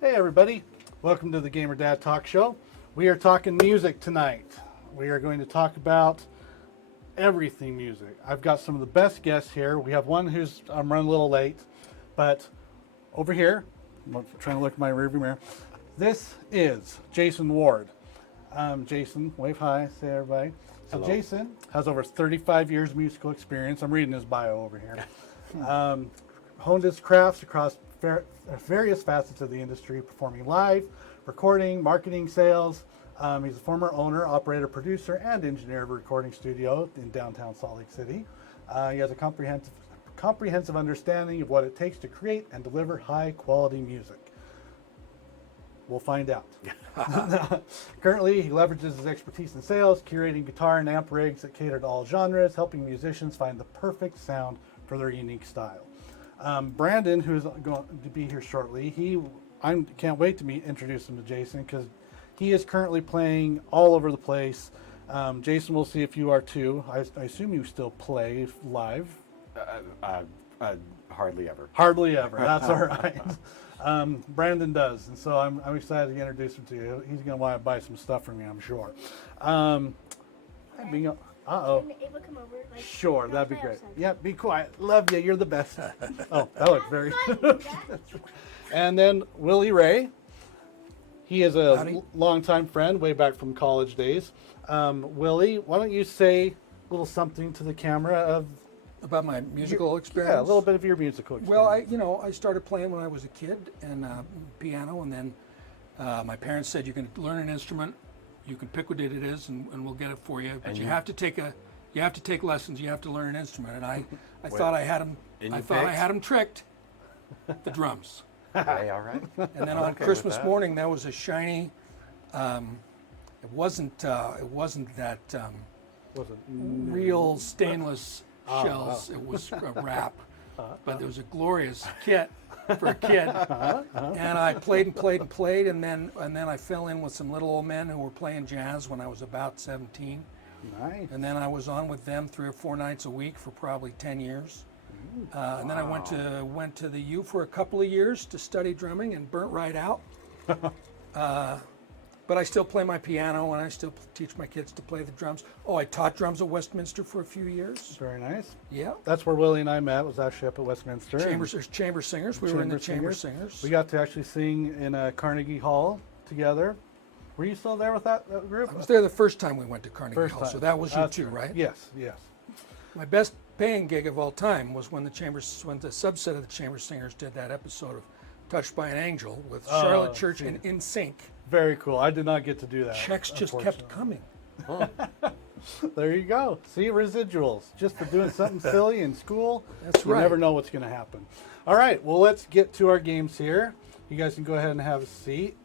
Hey everybody, welcome to the GamerDad Talk Show. We are talking music tonight. We are going to talk about everything music. I've got some of the best guests here. We have one who's, I'm running a little late, but over here, I'm trying to look at my rearview mirror. This is Jason Ward. Jason, wave hi, say everybody. So hello. Jason has over 35 years of musical experience. I'm reading his bio over here. Honed his crafts across various facets of the industry, performing live, recording, marketing, sales. He's a former owner, operator, producer, and engineer of a recording studio in downtown Salt Lake City. He has a comprehensive understanding of what it takes to create and deliver high-quality music. We'll find out. Currently, he leverages his expertise in sales, curating guitar and amp rigs that cater to all genres, helping musicians find the perfect sound for their unique style. Brandon, who's going to be here shortly, I can't wait to introduce him to Jason because he is currently playing all over the place. Jason, we'll see if you are too. I assume you still play live. Hardly ever. Hardly ever. That's all right. Brandon does, and so I'm excited to introduce him to you. He's going to want to buy some stuff from me, I'm sure. Uh-oh. Can Ava come over? Like, sure, that'd be great. Yeah, be quiet. Love you. You're the best. Oh, that looked very... And then Willy Ray. He is a longtime friend, way back from college days. Willy, why don't you say a little something to the camera about my musical experience? Yeah, a little bit of your musical experience. Well, I started playing when I was a kid and piano, and then my parents said you can learn an instrument. You can pick what it is, and we'll get it for you. But you have to take lessons. You have to learn an instrument. And I thought I had them. I had them tricked. The drums. Hey, all right. And then on Christmas morning, that was a shiny. It wasn't that real stainless shells. It was a wrap. But there was a glorious kit for a kid, and I played, and then I fell in with some little old men who were playing jazz when I was about 17. Nice. And then I was on with them 3 or 4 nights a week for probably 10 years. And then I went to the U for a couple of years to study drumming and burnt right out. But I still play my piano, and I still teach my kids to play the drums. Oh, I taught drums at Westminster for a few years. Very nice. Yeah. That's where Willy and I met, was actually up at Westminster. Chamber singers. We were in the Chamber Singers. We got to actually sing in Carnegie Hall together. Were you still there with that group? I was there the first time we went to Carnegie First Hall, time. so that was you That's too, right? Yes, yes. My best paying gig of all time was when the subset of the Chamber Singers did that episode of Touched by an Angel with Charlotte Church and In Sync. Very cool. I did not get to do that. Checks just kept coming. There you go. See, residuals. Just for doing something silly in school. That's you right. never know what's going to happen. All right. Well, let's get to our games here. You guys can go ahead and have a seat.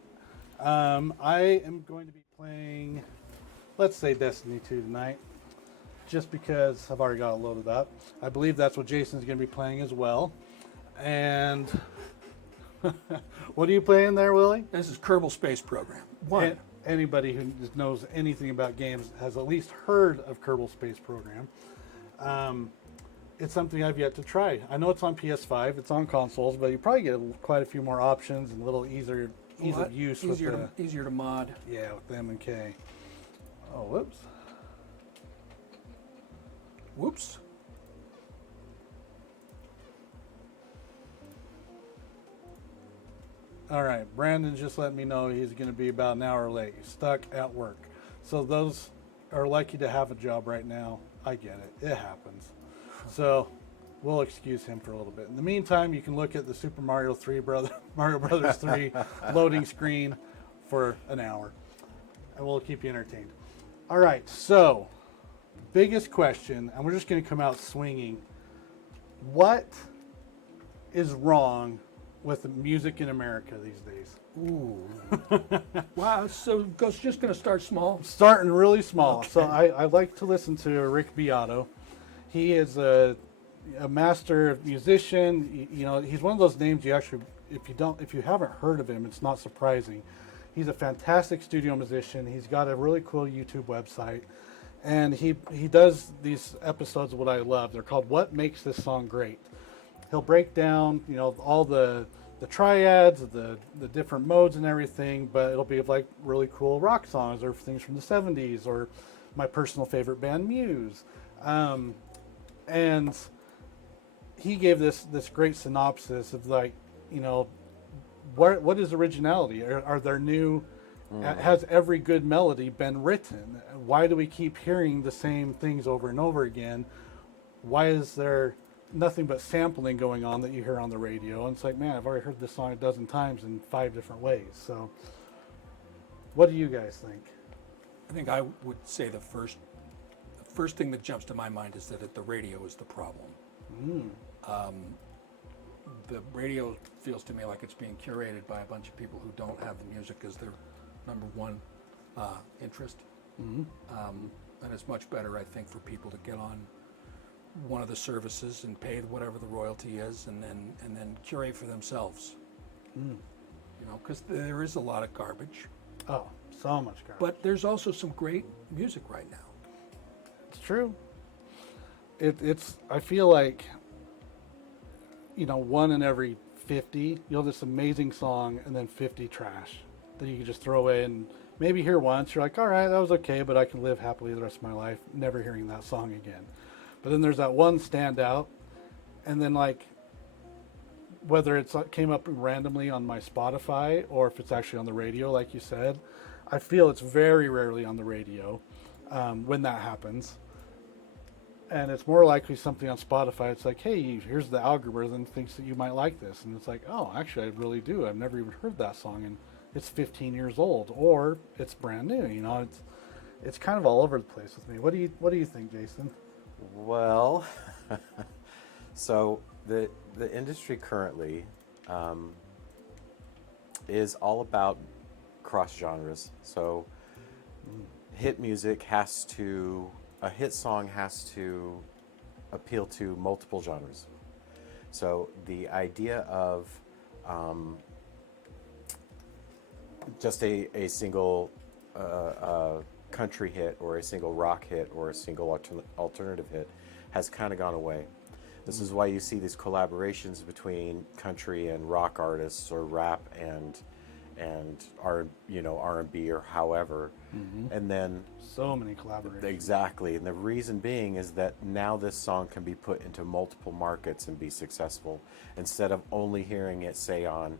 I am going to be playing, let's say Destiny 2 tonight, just because I've already got it loaded up. I believe that's what Jason's going to be playing as well. And what are you playing there, Willie? This is Kerbal Space Program. One. Anybody who knows anything about games has at least heard of Kerbal Space Program. It's something I've yet to try. I know it's on PS5, it's on consoles, but you probably get quite a few more options and a little ease of use. Easier to mod. Yeah, with the M&K. Oh, whoops. Whoops. All right, Brandon just let me know he's going to be about an hour late. He's stuck at work. So those are lucky to have a job right now. I get it. It happens. So we'll excuse him for a little bit. In the meantime, you can look at the Super Mario Brothers 3 loading screen for an hour, and we'll keep you entertained. All right, so biggest question, and we're just going to come out swinging. What is wrong with the music in America these days? Ooh. Wow, so it's just going to start small? Starting really small. Okay. So I like to listen to Rick Beato. He is a master musician. You know, he's one of those names you actually, if you haven't heard of him, it's not surprising. He's a fantastic studio musician. He's got a really cool YouTube website. And he does these episodes of what I love. They're called What Makes This Song Great. He'll break down, you know, all the triads, the different modes and everything, but it'll be like really cool rock songs or things from the 70s or my personal favorite band, Muse. And he gave this great synopsis of, like, you know, what is originality? Are there new, has every good melody been written? Why do we keep hearing the same things over and over again? Why is there nothing but sampling going on that you hear on the radio? And it's like, man, I've already heard this song a dozen times in 5 different ways. So what do you guys think? I think I would say the first thing that jumps to my mind is that the radio is the problem. The radio feels to me like it's being curated by a bunch of people who don't have the music as their number one interest. And it's much better, I think, for people to get on one of the services and pay whatever the royalty is, and then curate for themselves. You know, because there is a lot of garbage. Oh, so much garbage. But there's also some great music right now. It's true. It's. I feel like, you know, 1 in every 50, you'll have this amazing song and then 50 trash that you can just throw in. Maybe hear once, you're like, all right, that was okay, but I can live happily the rest of my life never hearing that song again. But then there's that one standout, and then, like, whether it came up randomly on my Spotify or if it's actually on the radio, like you said, I feel it's very rarely on the radio when that happens. And it's more likely something on Spotify. It's like, hey, here's the algorithm thinks that you might like this. And it's like, oh, actually, I really do. I've never even heard that song, and it's 15 years old, or it's brand new. You know, it's kind of all over the place with me. What do you think, Jason? Well, so the industry currently is all about cross genres. So a hit song has to appeal to multiple genres. So the idea of just a single country hit or a single rock hit or a single alternative hit has kind of gone away. This is why you see these collaborations between country and rock artists, or rap and R&B or however. And then So many collaborations. exactly, and the reason being is that now this song can be put into multiple markets and be successful, instead of only hearing it, say, on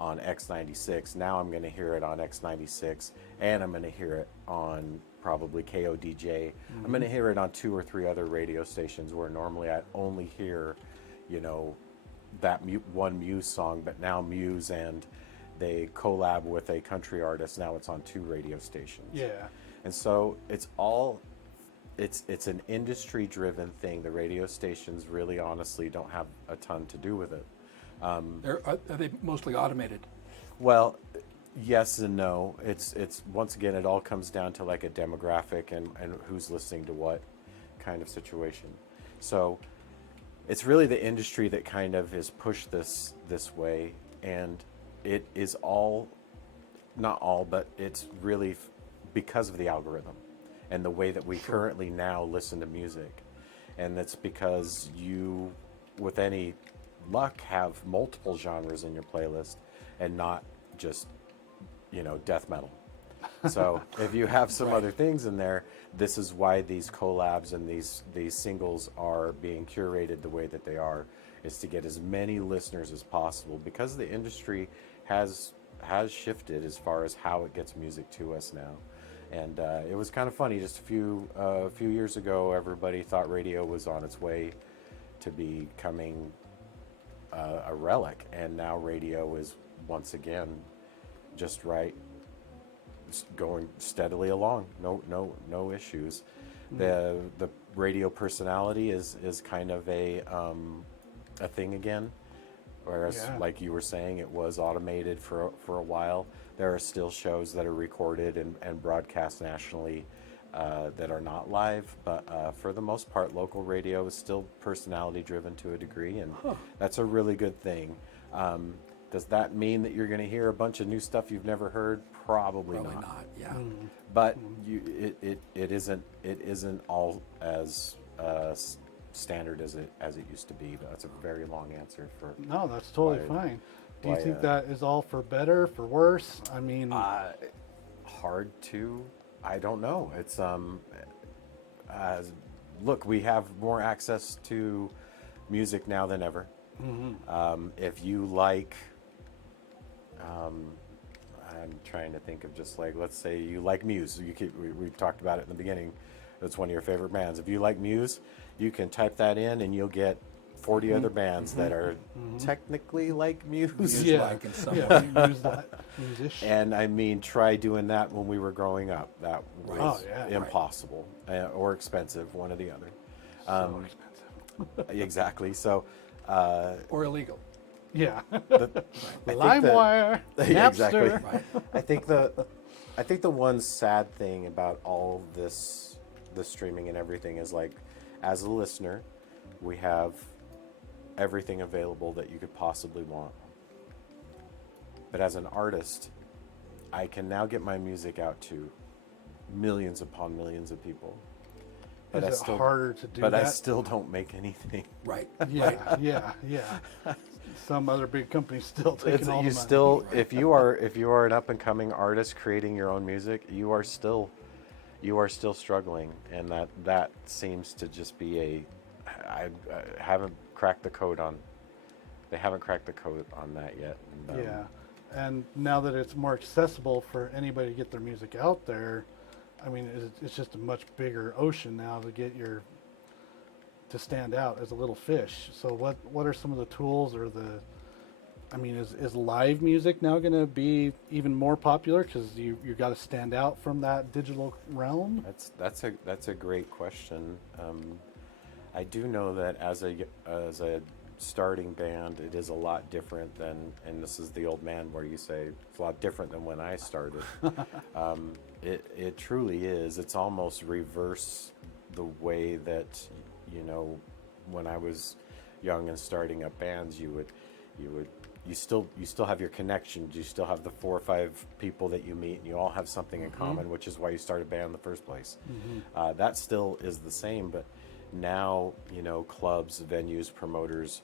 on X96. Now I'm going to hear it on X96, and I'm going to hear it on probably KODJ. I'm going to hear it on 2 or 3 other radio stations where normally I only hear, you know, that one Muse song, but now Muse and they collab with a country artist. Now it's on 2 radio stations. Yeah. And so it's an industry-driven thing. The radio stations really, honestly, don't have a ton to do with it. Are they mostly automated? Well, yes and no. It's once again, it all comes down to like a demographic and who's listening to what kind of situation. So it's really the industry that kind of is pushed this way, and it is all, not all, but it's really because of the algorithm and the way that we currently now listen to music. And that's because you, with any luck, have multiple genres in your playlist and not just, you know, death metal. So if you have some other things in there, this is why these collabs and these singles are being curated the way that they are, is to get as many listeners as possible, because the industry has shifted as far as how it gets music to us now. And it was kind of funny, just a few years ago, everybody thought radio was on its way to becoming a relic, and now radio is once again just right, going steadily along, no issues. The radio personality is kind of a thing again, whereas like you were saying, it was automated for a while. There are still shows that are recorded and broadcast nationally that are not live, but for the most part, local radio is still personality driven to a degree, and that's a really good thing. Does that mean that you're going to hear a bunch of new stuff you've never heard? Probably not. Yeah. But it isn't all as standard as it used to be. That's a very long answer for. No, that's totally fine. Do you think that is all for better, for worse? I mean, hard to. I don't know. It's look, we have more access to music now than ever. If you like, I'm trying to think of just like, let's say you like Muse. We talked about it in the beginning. It's one of your favorite bands. If you like Muse, you can type that in and you'll get 40 other bands that are technically like Muse. Muse-like in some way. Muse-ish. And I mean, try doing that when we were growing up. That was impossible or expensive, one or the other. So expensive. Exactly. So. Or illegal. Yeah. LimeWire, Napster. Exactly. Right. I think the one sad thing about all this, the streaming and everything, is like, as a listener, we have everything available that you could possibly want. But as an artist, I can now get my music out to millions upon millions of people. But Is it harder to do but that? I still don't make anything. Right. Yeah. Some other big companies still taking all the money. Still, if you are an up and coming artist creating your own music, you are still struggling, and that seems to just be I haven't cracked the code on. They haven't cracked the code on that yet. And, and now that it's more accessible for anybody to get their music out there, I mean, it's just a much bigger ocean now to stand out as a little fish. So what are some of the tools or is live music now going to be even more popular because you got to stand out from that digital realm? That's a great question. I do know that as a starting band, it is a lot different than, and this is the old man where you say it's a lot different than when I started. It truly is. It's almost reverse the way that, you know, when I was young and starting up bands, you still have your connections. You still have the 4 or 5 people that you meet, and you all have something in common, which is why you started a band in the first place. That still is the same, but now, you know, clubs, venues, promoters,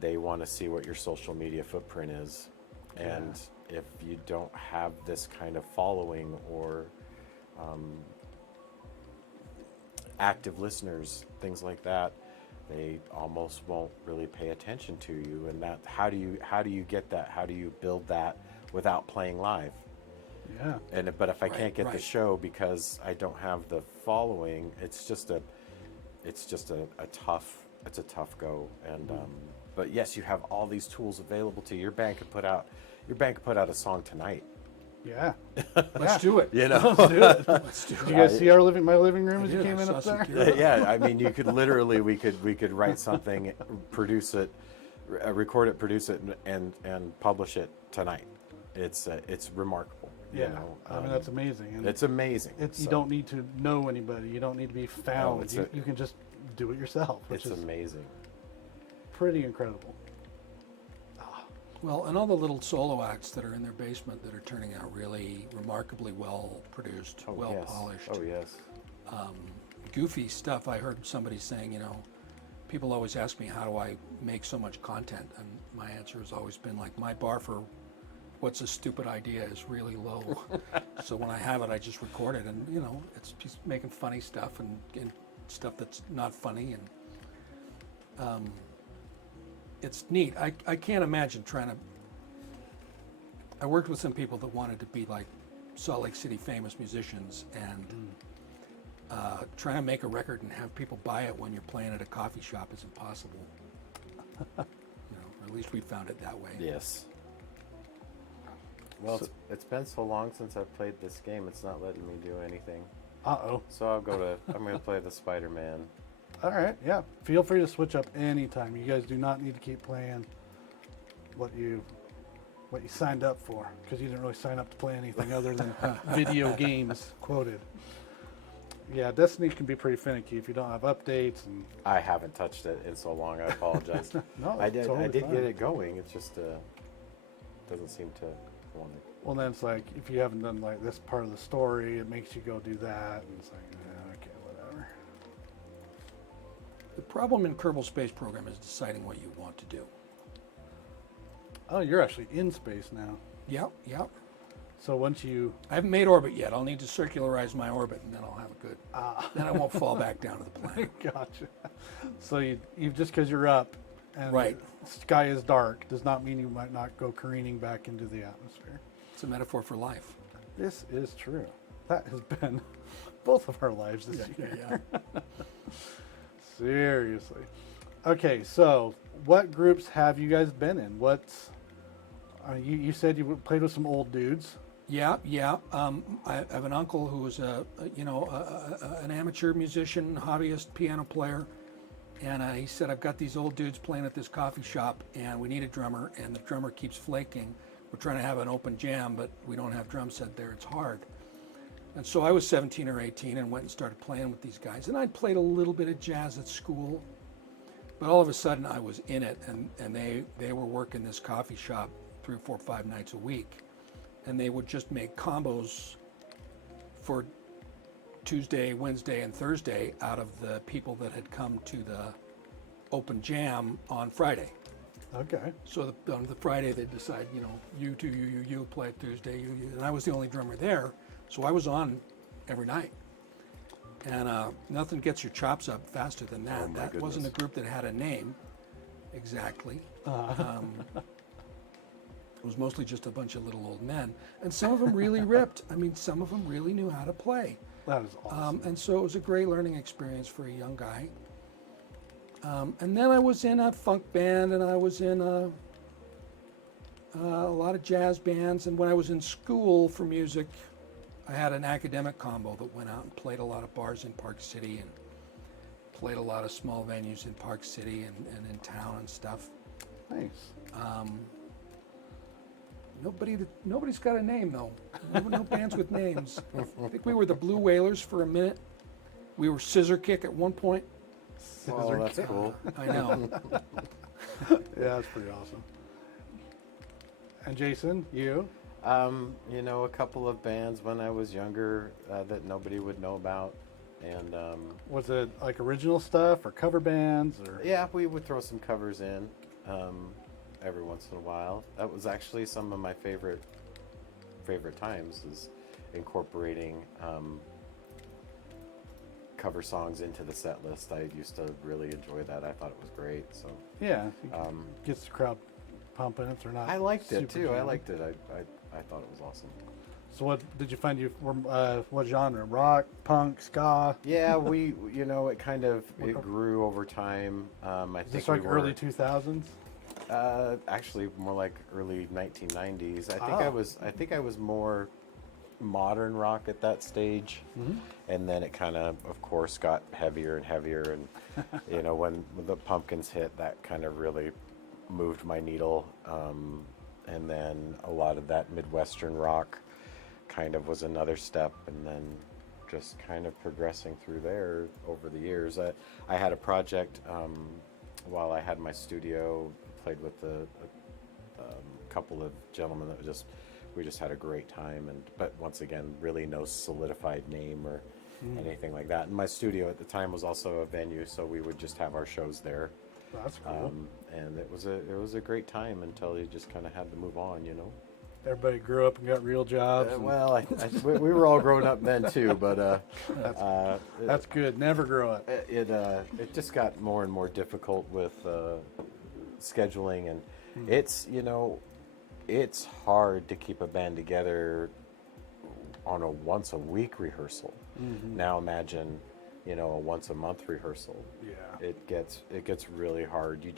they want to see what your social media footprint is. And if you don't have this kind of following or active listeners, things like that, they almost won't really pay attention to you. And that, how do you get that? How do you build that without playing live? Yeah. But if I can't get the right. show because I don't have the following, it's a tough go. And but yes, you have all these tools available to you. Your band could put out a song tonight. Yeah. Let's do it. You know. Let's do it. Let's do Did it. you guys see our my living room as you did. came I in saw up some there? curios. Yeah, I mean, you could literally, we could write something, produce it, record it, produce it, and publish it tonight. It's remarkable. Yeah. You know? I mean, that's amazing. And It's amazing. you don't need to know anybody. You don't need to be found. You can just do it yourself, which It's is amazing. pretty incredible. Well, and all the little solo acts that are in their basement that are turning out really remarkably well produced, well yes. polished. Oh yes. Goofy stuff. I heard somebody saying, people always ask me, how do I make so much content? And my answer has always been like, my bar for what's a stupid idea is really low. So when I have it, I just record it, and it's just making funny stuff and stuff that's not funny, and it's neat. I can't imagine trying to. I worked with some people that wanted to be like Salt Lake City famous musicians, and trying to make a record and have people buy it when you're playing at a coffee shop is impossible. Or at least we found it that way. Yes. Well, it's been so long since I've played this game. It's not letting me do anything. Uh-oh. So I'm going to play the Spider-Man. All right. Yeah. Feel free to switch up anytime. You guys do not need to keep playing what you signed up for, because you didn't really sign up to play anything other than video games quoted. Yeah, Destiny can be pretty finicky if you don't have updates. And I haven't touched it in so long. I apologize. no, I it's did. totally I did fine. get it going. It just doesn't seem to want to. Well, then it's like if you haven't done like this part of the story, it makes you go do that, and it's like, okay, whatever. The problem in Kerbal Space Program is deciding what you want to do. Oh, you're actually in space now. Yep. So once you, I haven't made orbit yet. I'll need to circularize my orbit, and then I'll have a good. Then I won't fall back down to the planet. gotcha. So you just because you're up, and Right. the sky is dark, does not mean you might not go careening back into the atmosphere. It's a metaphor for life. This is true. That has been both of our lives this year. Yeah. Seriously. Okay, so what groups have you guys been in? You said you played with some old dudes. Yeah. I have an uncle who was an amateur musician, hobbyist piano player, and he said, I've got these old dudes playing at this coffee shop, and we need a drummer, and the drummer keeps flaking. We're trying to have an open jam, but we don't have drum set there. It's hard. And so I was 17 or 18 and went and started playing with these guys. And I'd played a little bit of jazz at school, but all of a sudden I was in it, and they were working this coffee shop 3 or 4 or 5 nights a week. And they would just make combos for Tuesday, Wednesday, and Thursday out of the people that had come to the open jam on Friday. Okay. So on the Friday they'd decide, you two, you play Tuesday, you, and I was the only drummer there, so I was on every night. And nothing gets your chops up faster than that. Oh, my That wasn't a goodness. group that had a name, exactly. It was mostly just a bunch of little old men, and some of them really ripped. I mean, some of them really knew how to play. That is awesome. And so it was a great learning experience for a young guy. And then I was in a funk band, and I was in a lot of jazz bands. And when I was in school for music, I had an academic combo that went out and played a lot of bars in Park City and played a lot of small venues in Park City and in town and stuff. Nice. Nobody's got a name though. No bands with names. I think we were the Blue Whalers for a minute. We were Scissor Kick at one point. Oh, that's cool. I know. Yeah, that's pretty awesome. And Jason, you? A couple of bands when I was younger that nobody would know about, and Was it like original stuff or cover bands or? yeah, we would throw some covers in every once in a while. That was actually some of my favorite times, is incorporating cover songs into the set list. I used to really enjoy that. I thought it was great. So Yeah, gets the crowd pumping if they're not. I liked it super too. I jammed. liked it. I thought it was awesome. So what did you find? You were what genre? Rock, punk, ska? Yeah, it kind of it grew over time. I Is think this like we were, early 2000s? actually more like early 1990s. I think I was more modern rock at that stage, and then it kind of course got heavier and heavier, and when the Pumpkins hit, that kind of really moved my needle, and then a lot of that Midwestern rock kind of was another step, and then just kind of progressing through there over the years. I had a project while I had my studio, played with a couple of gentlemen that we just had a great time, but once again, really no solidified name or anything like that. And my studio at the time was also a venue, so we would just have our shows there. That's cool. And it was a great time until you just kind of had to move on, Everybody grew up and got real jobs. Well, we were all grown up then too, but that's good. Never grow up. it just got more and more difficult with scheduling, and it's hard to keep a band together on a once a week rehearsal. Now imagine a once a month rehearsal. Yeah. It gets really hard. You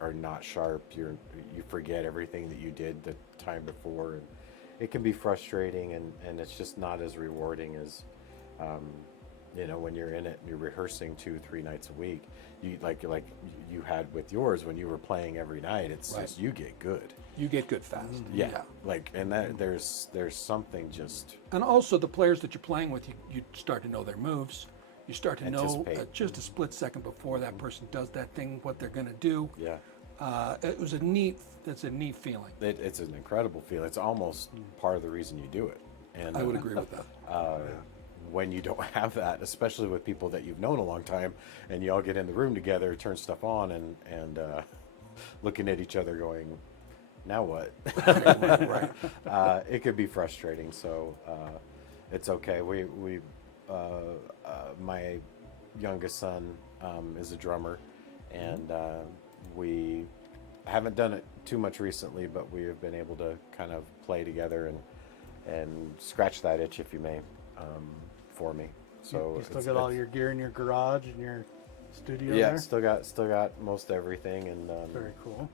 are not sharp. You forget everything that you did the time before, and it can be frustrating, and it's just not as rewarding as when you're in it and you're rehearsing 2-3 nights a week. You like you had with yours when you were playing every night. It's just you get good. You get good fast. Yeah. And that there's something just. And also the players that you're playing with, you start to know their moves. You start to know Anticipate. just a split second before that person does that thing, what they're going to do. Yeah. It's a neat feeling. It's an incredible feeling. It's almost part of the reason you do it. And I would agree with that. when you don't have that, especially with people that you've known a long time, and you all get in the room together, turn stuff on, and looking at each other going, now what? Right. It could be frustrating, so it's okay. My youngest son is a drummer, and we haven't done it too much recently, but we have been able to kind of play together and scratch that itch, if you may, for me. So you still got all your gear in your garage and your studio yeah, there? still got most everything, and Very cool.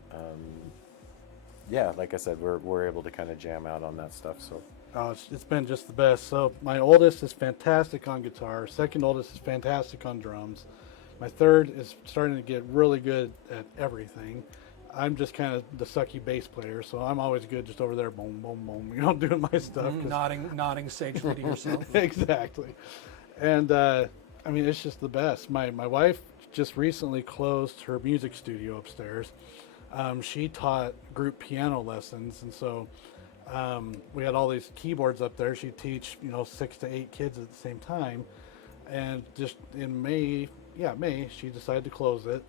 yeah, like I said, we're able to kind of jam out on that stuff. So Oh, it's been just the best. So my oldest is fantastic on guitar. Second oldest is fantastic on drums. My third is starting to get really good at everything. I'm just kind of the sucky bass player, so I'm always good just over there, boom, boom, boom, doing my stuff. Nodding sagely to yourself. Exactly. And I mean, it's just the best. My wife just recently closed her music studio upstairs. She taught group piano lessons, and so we had all these keyboards up there. She'd teach 6 to 8 kids at the same time, and just in May, she decided to close it.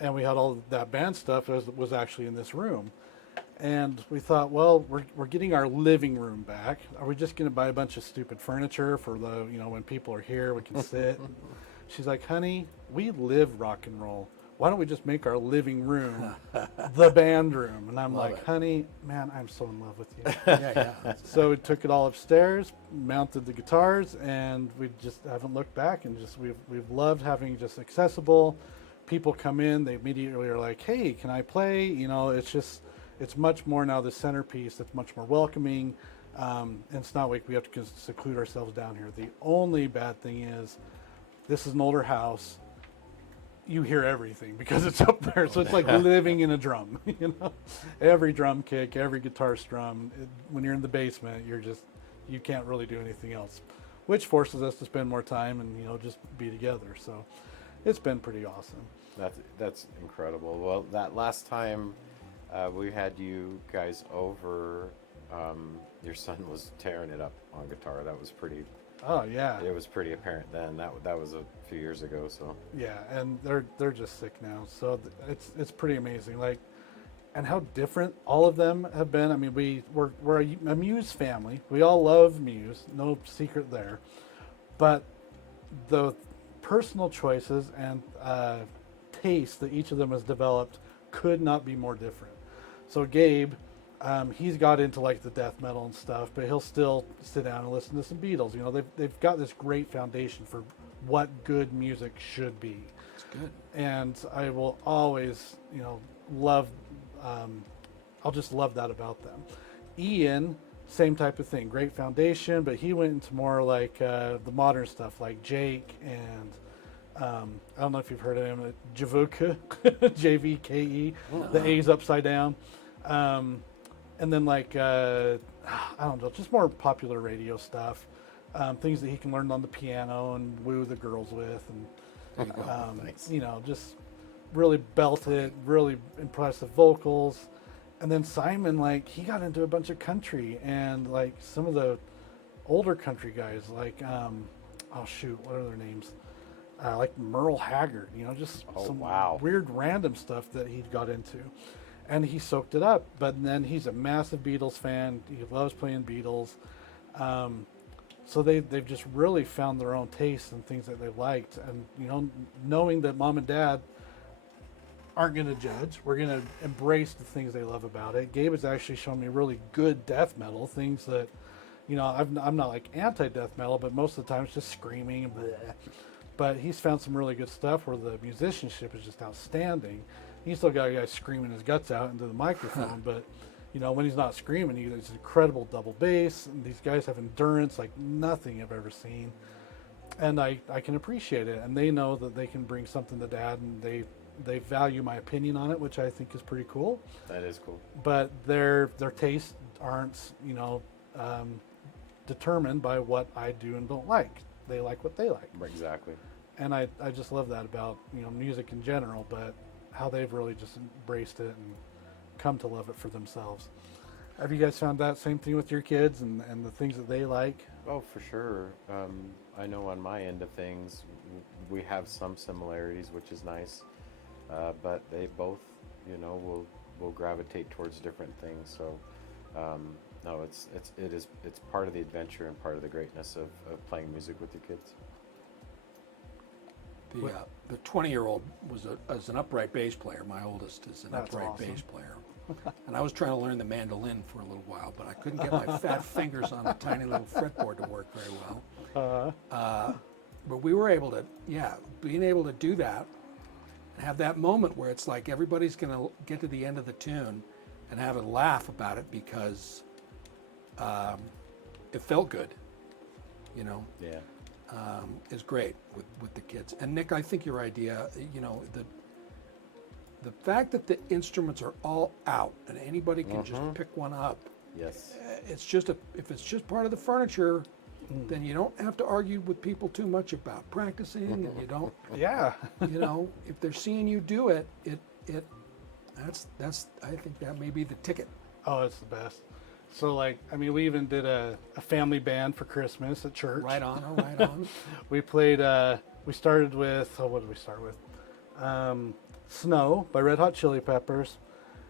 And we had all that band stuff was actually in this room. And we thought, well, we're getting our living room back. Are we just going to buy a bunch of stupid furniture for the, when people are here, we can sit? She's like, honey, we live rock and roll. Why don't we just make our living room the band room? And I'm like, honey, man, I'm so in love with you. Yeah. So we took it all upstairs, mounted the guitars, and we just haven't looked back. And just we've loved having just accessible. People come in, they immediately are like, hey, can I play? It's much more now the centerpiece. It's much more welcoming. And it's not like we have to seclude ourselves down here. The only bad thing is this is an older house. You hear everything because it's up there. So it's like living in a drum, Every drum kick, every guitar strum. When you're in the basement, you can't really do anything else, which forces us to spend more time and, just be together. So it's been pretty awesome. that's incredible. Well, that last time we had you guys over, your son was tearing it up on guitar. That was pretty. Oh yeah. It was pretty apparent then. That was a few years ago. So yeah, and they're just sick now. So it's pretty amazing. And how different all of them have been. I mean, we're a Muse family. We all love Muse. No secret there. but the personal choices and taste that each of them has developed could not be more different. So Gabe, he's got into like the death metal and stuff, but he'll still sit down and listen to some Beatles. You know, they've got this great foundation for what good music should be. It's good. And I will always, you know, love, I'll just love that about them. Ian, same type of thing, great foundation, but he went into more like the modern stuff, like Jake and I don't know if you've heard of him, Javuka, JVKE, the A's upside down. And then like, I don't know, just more popular radio stuff, things that he can learn on the piano and woo the girls with. And, Nice. you know, just really belted, really impressive vocals. And then Simon, like, he got into a bunch of country and like some of the older country guys, like, oh shoot, what are their names? Like Merle Haggard, you know, just some weird random stuff that he got into. And he soaked it up. But then he's a massive Beatles fan. He loves playing Beatles. So they've just really found their own tastes and things that they liked. And, you know, knowing that mom and dad aren't going to judge, we're going to embrace the things they love about it. Gabe has actually shown me really good death metal, things that, you know, I'm not like anti-death metal, but most of the time it's just screaming and bleh. But he's found some really good stuff where the musicianship is just outstanding. He's still got a guy screaming his guts out into the microphone, but you know, when he's not screaming, he's incredible double bass, and these guys have endurance like nothing I've ever seen. And I can appreciate it, and they know that they can bring something to dad, and they value my opinion on it, which I think is pretty cool. That is cool. But their tastes aren't, you know, determined by what I do and don't like. They like what they like. Exactly. And I just love that about, you know, music in general, but how they've really just embraced it and come to love it for themselves. Have you guys found that same thing with your kids and the things that they like? Oh, for sure. I know on my end of things, we have some similarities, which is nice. But they both, you know, will gravitate towards different things. So, no, it's part of the adventure and part of the greatness of playing music with your kids. The 20-year-old is an upright bass player. My oldest is an That's upright awesome. bass player. And I was trying to learn the mandolin for a little while, but I couldn't get my fat fingers on a tiny little fretboard to work very well. But we were able to, being able to do that, and have that moment where it's like everybody's going to get to the end of the tune and have a laugh about it because it felt good, you know. Yeah. Is great with the kids. And Nick, I think your idea, you know, the fact that the instruments are all out and anybody can just pick one up. Yes. It's just if it's just part of the furniture, then you don't have to argue with people too much about practicing, and you don't. Yeah. You know, if they're seeing you do it, that's I think that may be the ticket. Oh, it's the best. So, like, I mean, we even did a family band for Christmas at church. Right on, right on. We played, we started with, what did we start with? Snow by Red Hot Chili Peppers.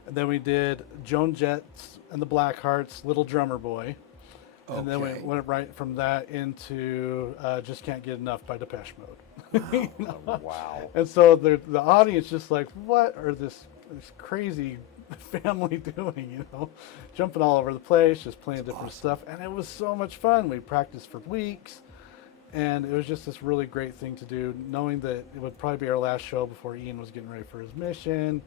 And then we did Joan Jett's and the Blackhearts' Little Drummer Boy. And then we went right from that into Just Can't Get Enough by Depeche Mode. Wow. You know? Oh, wow. And so the audience just like, what are this crazy family doing, you know? Jumping all over the place, just playing different stuff. And it was so much fun. We practiced for weeks. And it was just this really great thing to do, knowing that it would probably be our last show before Ian was getting ready for his mission.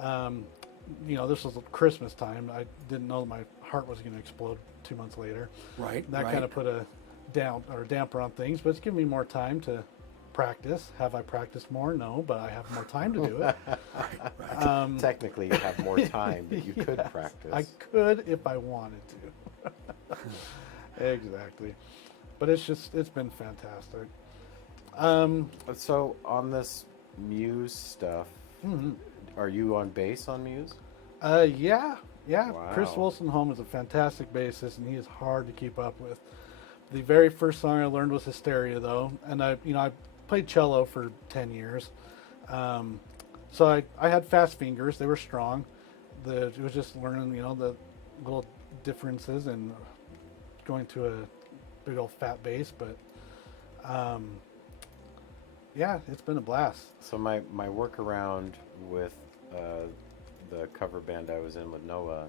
You know, this was Christmas time. I didn't know that my heart was going to explode 2 months later. Right. That kind of put a damper on things, but it's given me more time to practice. Have I practiced more? No, but I have more time to do it. Right. Technically, you have more time that you could Yes, practice. I could if I wanted to. Exactly. But it's been fantastic. So on this Muse stuff, are you on bass on Muse? Yeah. Wow. Chris Wilson-Holm is a fantastic bassist, and he is hard to keep up with. The very first song I learned was Hysteria, though, and I played cello for 10 years. So I had fast fingers; they were strong. It was just learning, you know, the little differences and going to a big old fat bass. But Yeah, it's been a blast. So my workaround with the cover band I was in with Noah,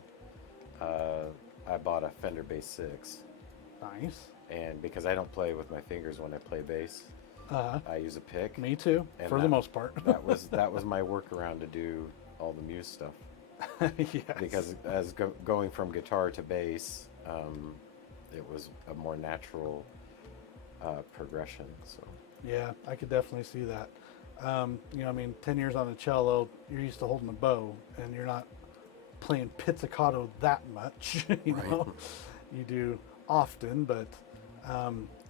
I bought a Fender Bass 6. Nice. And because I don't play with my fingers when I play bass, I use a pick. Me too, And for the most part. that was my workaround to do all the Muse stuff. Yes. Because as going from guitar to bass, it was a more natural progression. So Yeah, I could definitely see that. You know, I mean, 10 years on the cello, you're used to holding a bow, and you're not playing pizzicato that much. You know, you do often, but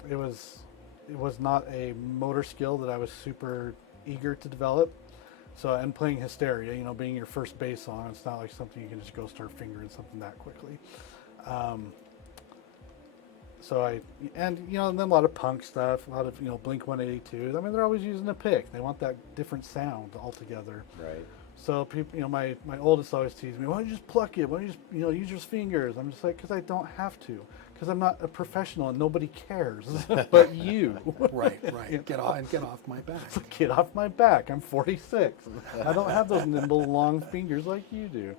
it was not a motor skill that I was super eager to develop. So, and playing Hysteria, you know, being your first bass song, it's not like something you can just go start fingering something that quickly. And then a lot of punk stuff, a lot of, Blink 182. I mean, they're always using a pick. They want that different sound altogether. right. So people, my oldest always teases me, why don't you just pluck it? Why don't you just, use your fingers? I'm just like, because I don't have to. Because I'm not a professional and nobody cares but you. Right. Get off my back. Get off my back. I'm 46. I don't have those nimble, long fingers like you do.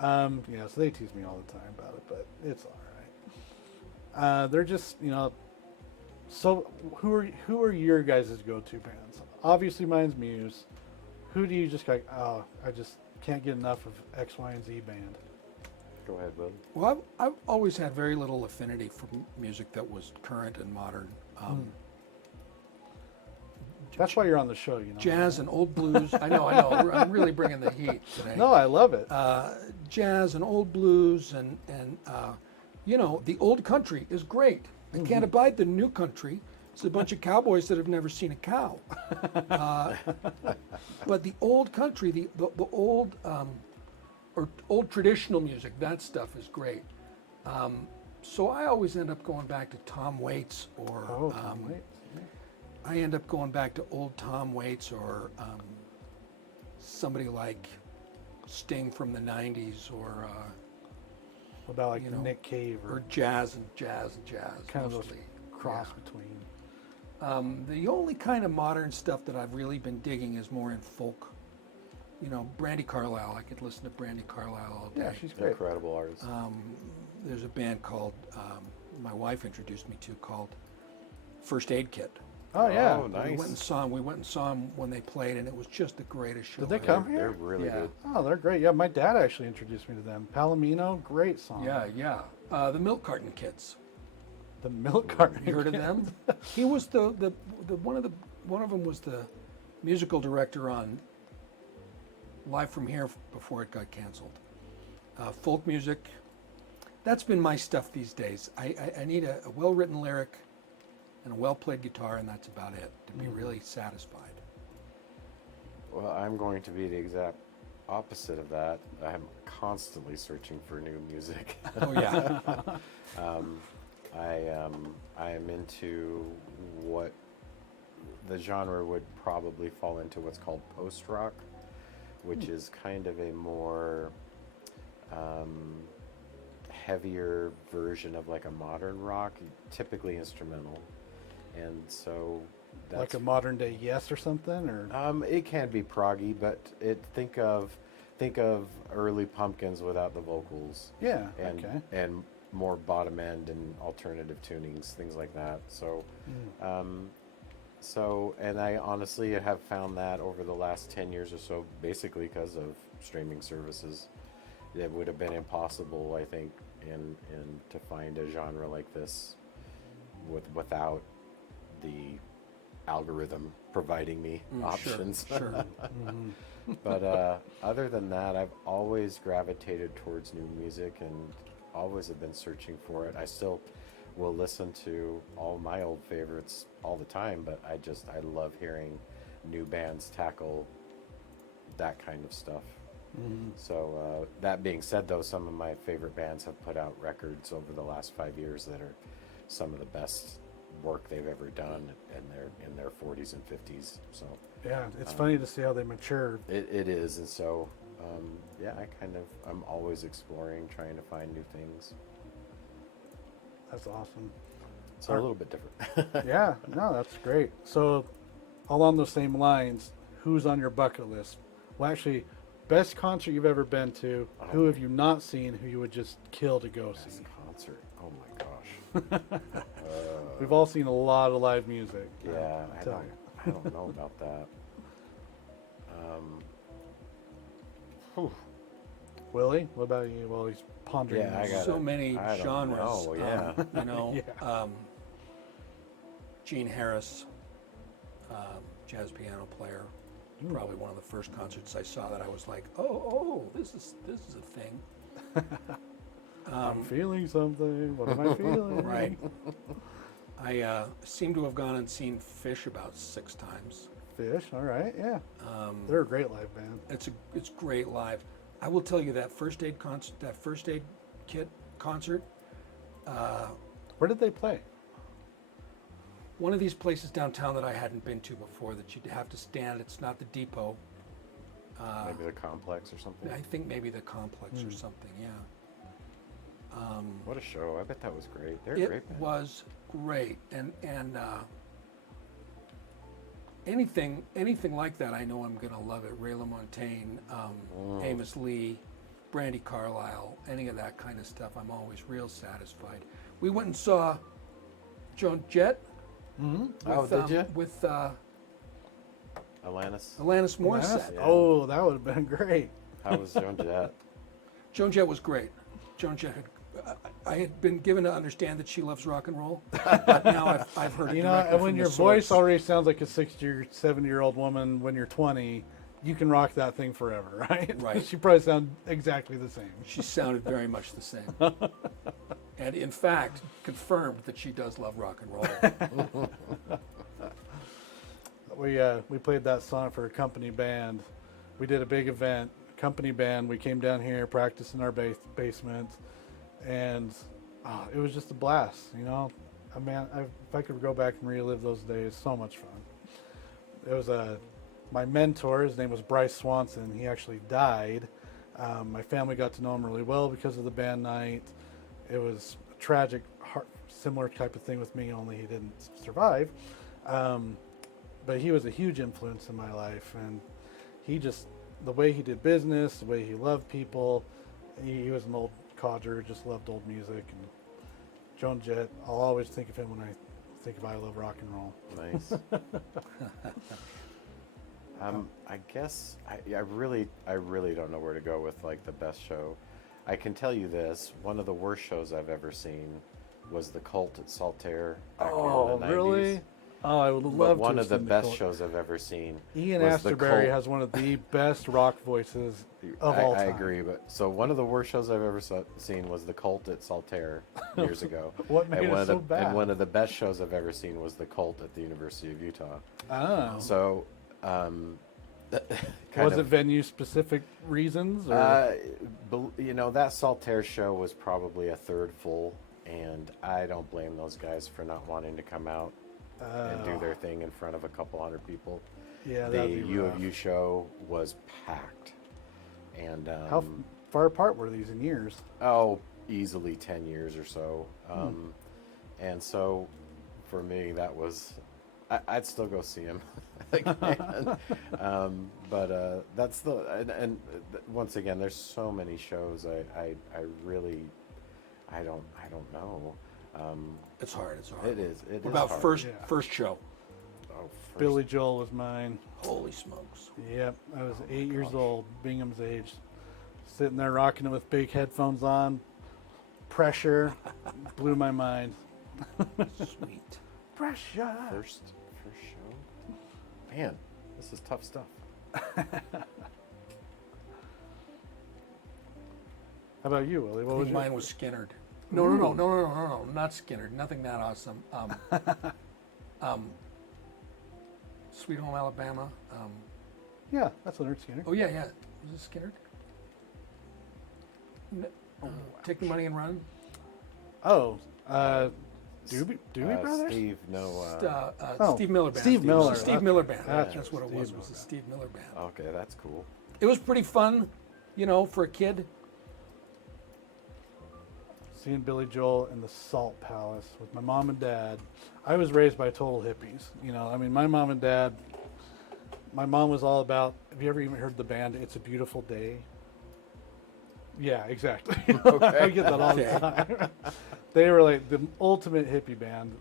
So they tease me all the time about it, but it's all right. They're just, so who are your guys' go-to bands? Obviously mine's Muse. Who do you just go, oh, I just can't get enough of X, Y, and Z band? Go ahead, Willy. Well, I've always had very little affinity for music that was current and modern. That's why you're on the show, Jazz and old blues. I know. I'm really bringing the heat today. No, I love it. Jazz and old blues and the old country is great. I can't abide the new country. It's a bunch of cowboys that have never seen a cow. But the old country, the old or old traditional music, that stuff is great. So I always end up going back to Tom Waits or Tom Waits. Yeah. I end up going back to old Tom Waits or somebody like Sting from the 90s or What about like Nick Cave or jazz. kind of those mostly. cross between. The only kind of modern stuff that I've really been digging is more in folk. Brandy Carlisle. I could listen to Brandy Carlisle all day. Yeah, she's great. Incredible artist. There's a band called my wife introduced me to called First Aid Kit. Oh yeah. Oh, nice. We went and saw them when they played, and it was just the greatest show. Did they ever. come They're here? really Yeah. good. Oh, they're great. Yeah, my dad actually introduced me to them. Palomino, great song. Yeah. The Milk Carton Kids. The Milk Carton. You heard of them? He was the one of them was the musical director on Live from Here before it got canceled. Folk music. That's been my stuff these days. I need a well-written lyric and a well-played guitar, and that's about it to be really satisfied. Well, I'm going to be the exact opposite of that. I'm constantly searching for new music. Oh yeah. I am into what the genre would probably fall into what's called post-rock, which is kind of a more heavier version of like a modern rock, typically instrumental. And so that's Like a modern day Yes or something, or it can be proggy, but think of early Pumpkins without the vocals. yeah, And okay. and more bottom end and alternative tunings, things like that. So and I honestly have found that over the last 10 years or so, basically because of streaming services. It would have been impossible, I think, in to find a genre like this without the algorithm providing me options. Sure. But other than that, I've always gravitated towards new music and always have been searching for it. I still will listen to all my old favorites all the time, but I love hearing new bands tackle that kind of stuff. So that being said, though, some of my favorite bands have put out records over the last 5 years that are some of the best work they've ever done, and they're in their 40s and 50s. So Yeah, it's funny to see how they mature. it is, and so I'm always exploring, trying to find new things. That's awesome. So a little bit different. Yeah, no, that's great. So, along those same lines, who's on your bucket list? Well, actually, best concert you've ever been to. Who have you not seen? Who you would just kill to go Best see? concert. Oh my gosh. We've all seen a lot of live music. Yeah, tell I don't know about that. Whew. Willie, what about you? Well, he's pondering. Yeah, I this. got So many I don't genres. know, yeah. You know, Yeah. Gene Harris, jazz piano player. Probably one of the first concerts I saw that I was like, oh, this is a thing. I'm feeling something. What am I feeling? Right. I seem to have gone and seen Fish about 6 times. Fish. All right. Yeah. They're a great live band. It's great live. I will tell you that First Aid Kit concert. Where did they play? One of these places downtown that I hadn't been to before that you'd have to stand. It's not the Depot. Maybe the Complex or something. I think maybe the Complex or something. Yeah. What a show! I bet that was great. They're It great band. was great, and anything like that, I know I'm gonna love it. Ray LaMontagne, Amos Lee, Brandy Carlisle, any of that kind of stuff. I'm always real satisfied. We went and saw Joan Jett. Oh, did you? With Alanis. Alanis Morissette. Yes? Oh, that would have been great. How was Joan Jett? Joan Jett was great. Joan Jett I had been given to understand that she loves rock and roll, but now I've heard it You know, directly and when from your the voice source. already sounds like a 60 or 70-year-old woman when you're 20, you can rock that thing forever, right? Right. She probably sounds exactly the same. She sounded very much the same. And in fact, confirmed that she does love rock and roll. We played that song for a company band. We did a big event, company band. We came down here, practiced in our basement, and it was just a blast, you know. I mean, if I could go back and relive those days, so much fun. It was my mentor, his name was Bryce Swanson. He actually died. My family got to know him really well because of the band night. It was a tragic, similar type of thing with me, only he didn't survive. But he was a huge influence in my life, and the way he did business, the way he loved people, he was an old codger, just loved old music. And Joan Jett, I'll always think of him when I think of I Love Rock and Roll. Nice. I guess I really don't know where to go with like the best show. I can tell you this: one of the worst shows I've ever seen was the Cult at Saltaire back in the 90s. Really? Oh, I would love But to one have of the seen best Cult. shows I've ever seen. Ian was the Astbury Cult. has one of the best rock voices of all I time. agree, but so one of the worst shows I've ever seen was the Cult at Saltaire years ago. What made and it one of so the, bad? And one of the best shows I've ever seen was the Cult at the University of Utah. Oh. So, Was it venue-specific reasons? Or? you know, that Saltaire show was probably a third full, and I don't blame those guys for not wanting to come out and do their thing in front of a couple hundred people. Yeah, The that'd be U rough. of U show was packed, and How far apart were these in years? easily 10 years or so. And so, for me, that was I'd still go see him again. But that's and once again, there's so many shows. I really don't know. It's hard. It is. It What is about hard. first show? Oh, first. Billy Joel was mine. Holy smokes! Yep, I was 8 years old, Bingham's age. Sitting there rocking it with big headphones on. Pressure blew my mind. Sweet. Pressure. First show. Man, this is tough stuff. How about you, Willie? What I was think your... mine was Skynyrd. No, not Skynyrd. Nothing that awesome. Sweet Home Alabama. Yeah, that's Lynyrd Skynyrd. Oh yeah. Was it Skynyrd? Take the Money and Run. Oh, Doobie Brothers? Steve, no. Steve Miller Band. Steve Miller. Steve Miller Band. That's That's what it Steve was. It Miller was the Band. Steve Miller Band. Okay, that's cool. It was pretty fun, you know, for a kid. seeing Billy Joel in the Salt Palace with my mom and dad. I was raised by total hippies. You know, I mean, my mom and dad. My mom was all about. Have you ever even heard the band "It's a Beautiful Day"? Yeah, exactly. I get that all the time. They were like the ultimate hippie band,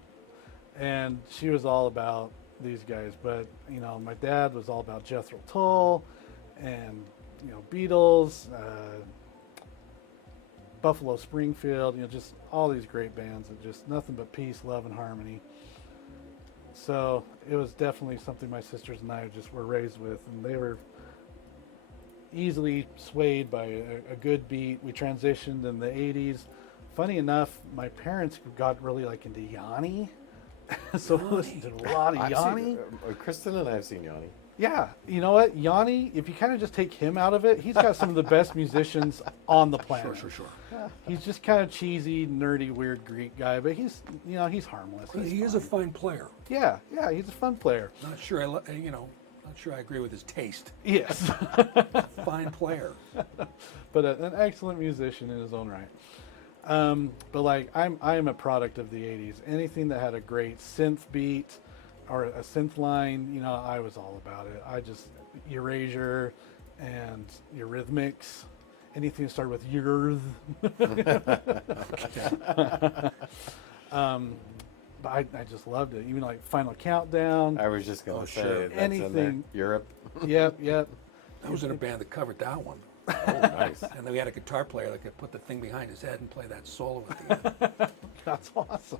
and she was all about these guys. But you know, my dad was all about Jethro Tull, and you know, Beatles, Buffalo Springfield. You know, just all these great bands, and just nothing but peace, love, and harmony. So it was definitely something my sisters and I just were raised with, and they were easily swayed by a good beat. We transitioned in the 80s. Funny enough, my parents got really like into Yanni. So we listened to a lot of Yanni. Kristen and I have seen Yanni. Yeah, you know what? Yanni, if you kind of just take him out of it, he's got some of the best musicians on the planet. Sure. He's just kind of cheesy, nerdy, weird Greek guy, but he's, you know, he's harmless. He is a fine player. Yeah, he's a fun player. Not sure I agree with his taste. Yes. Fine player. But an excellent musician in his own right. But like I am a product of the 80s. Anything that had a great synth beat or a synth line, you know, I was all about it. I just Erasure and Eurythmics. Anything that started with but I just loved it. Even like Final Countdown. I was just going to say, sure. that's in Anything. there. Europe. Yep. I was in a band that covered that one. Oh, nice. And then we had a guitar player that could put the thing behind his head and play that solo at the end. That's awesome.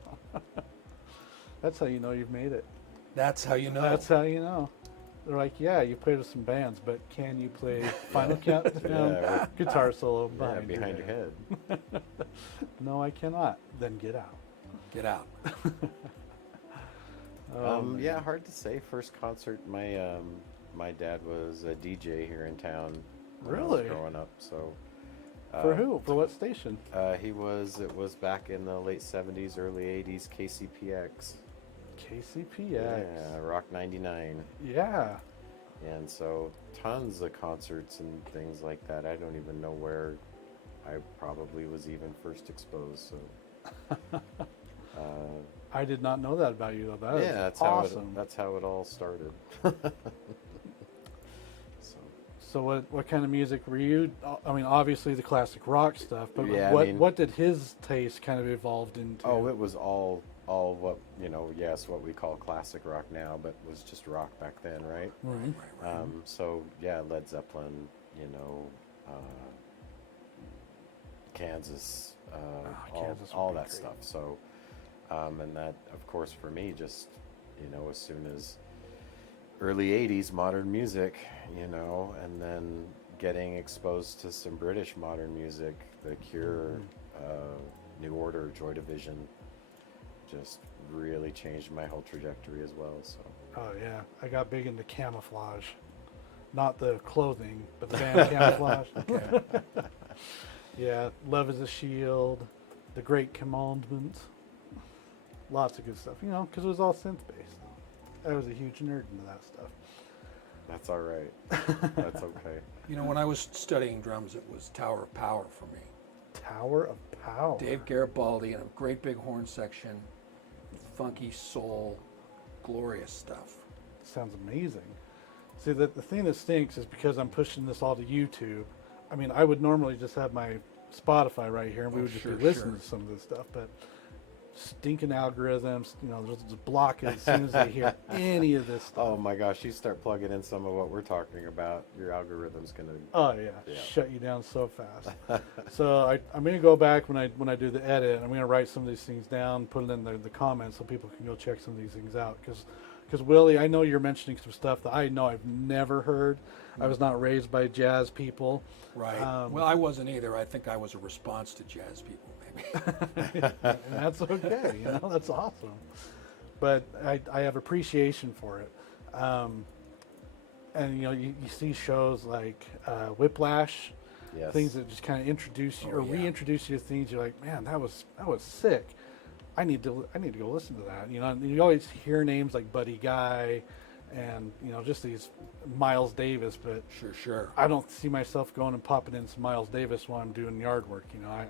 That's how you know you've made it. That's how you know. That's how you know. They're like, yeah, you played with some bands, but can you play Final Countdown guitar solo behind your head. No, I cannot. Then get out. Get out. Yeah, hard to say. First concert, my dad was a DJ here in town when I was Really? growing up. So For who? For what station? it was back in the late 70s, early 80s, KCPX. KCPX. Yeah, Rock 99. Yeah. And so tons of concerts and things like that. I don't even know where I probably was even first exposed. So I did not know that about you, though. That is that's awesome. that's how it all started. So what kind of music were you? I mean, obviously the classic rock stuff, but Yeah, what did his taste kind of evolved into? Oh, it was all what, yes, what we call classic rock now, but was just rock back then, right? Right. So yeah, Led Zeppelin, Kansas, Kansas would all be that great. stuff. So, and that, of course, for me, just as soon as early 80s modern music, and then getting exposed to some British modern music, The Cure, New Order, Joy Division, just really changed my whole trajectory as well. So. Oh yeah, I got big into camouflage, not the clothing, but the band Camouflage. Yeah, Love Is a Shield, The Great Commandment, lots of good stuff. Because it was all synth based. I was a huge nerd into that stuff. That's all right. That's okay. When I was studying drums, it was Tower of Power for me. Tower of Power. Dave Garibaldi and a great big horn section, funky soul, glorious stuff. Sounds amazing. See, the thing that stinks is because I'm pushing this all to YouTube. I mean, I would normally just have my Spotify right here, and we would just be listening to some of this stuff, but stinking algorithms, they'll just block it as soon as they hear any of this stuff. Oh my gosh, you start plugging in some of what we're talking about, your algorithm's gonna. Oh yeah, shut you down so fast. So I'm gonna go back when I do the edit. I'm gonna write some of these things down, put it in the comments so people can go check some of these things out. Because Willy, I know you're mentioning some stuff that I know I've never heard. I was not raised by jazz people. Right. Well, I wasn't either. I think I was a response to jazz people, maybe. And that's okay. That's awesome. But I have appreciation for it. And you see shows like Whiplash, things that just kind of introduce you or reintroduce you to things. You're like, man, that was sick. I need to go listen to that. And you always hear names like Buddy Guy and just these Miles Davis, but Sure. I don't see myself going and popping in some Miles Davis while I'm doing yard work.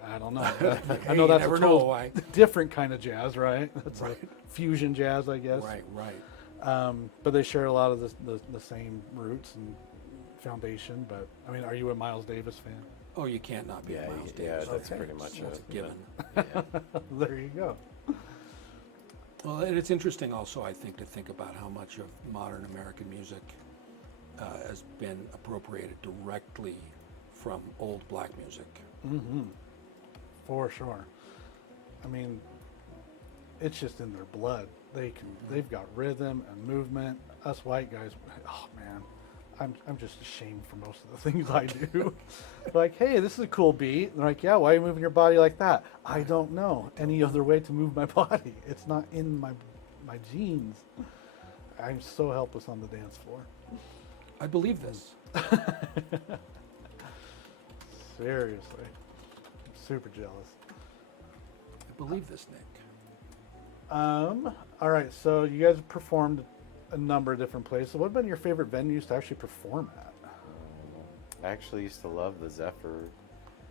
I don't know. I know You that's never a know, total why. different kind of jazz, right? That's Right. like fusion jazz, I guess. Right. But they share a lot of the same roots and foundation. But I mean, are you a Miles Davis fan? Oh, you can't not be a Miles Yeah, Davis. that's Okay. pretty much That's it. a given. Yeah. There you go. Well, and it's interesting also, I think, to think about how much of modern American music has been appropriated directly from old black music. Mm-hmm. For sure. I mean, it's just in their blood. They've got rhythm and movement. Us white guys, oh man, I'm just ashamed for most of the things I do. Like, hey, this is a cool beat. And they're like, yeah, why are you moving your body like that? I don't know any other way to move my body. It's not in my genes. I'm so helpless on the dance floor. I believe this. Seriously. I'm super jealous. I believe this, Nick. All right, so you guys have performed a number of different places. What have been your favorite venues to actually perform at? I actually used to love the Zephyr.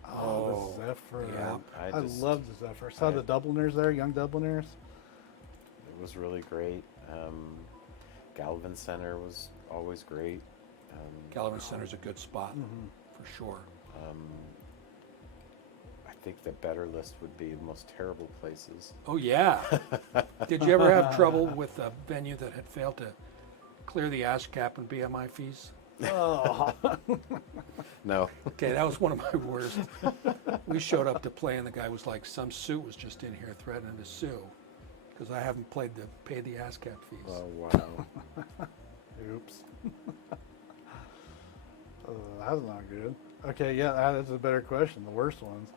Oh, the Zephyr. yeah. I love the Zephyr. Saw the Dubliners there, young Dubliners. It was really great. Galvin Center was always great. Galvin Center's a good spot, for sure. I think the better list would be the most terrible places. Oh, yeah. Did you ever have trouble with a venue that had failed to clear the ASCAP and BMI fees? Oh, No. Okay, that was one of my worst. We showed up to play, and the guy was like, some suit was just in here threatening to sue because I haven't paid the ASCAP fees. Oh, wow. oops. That's not good. Okay, yeah, that's a better question. The worst ones.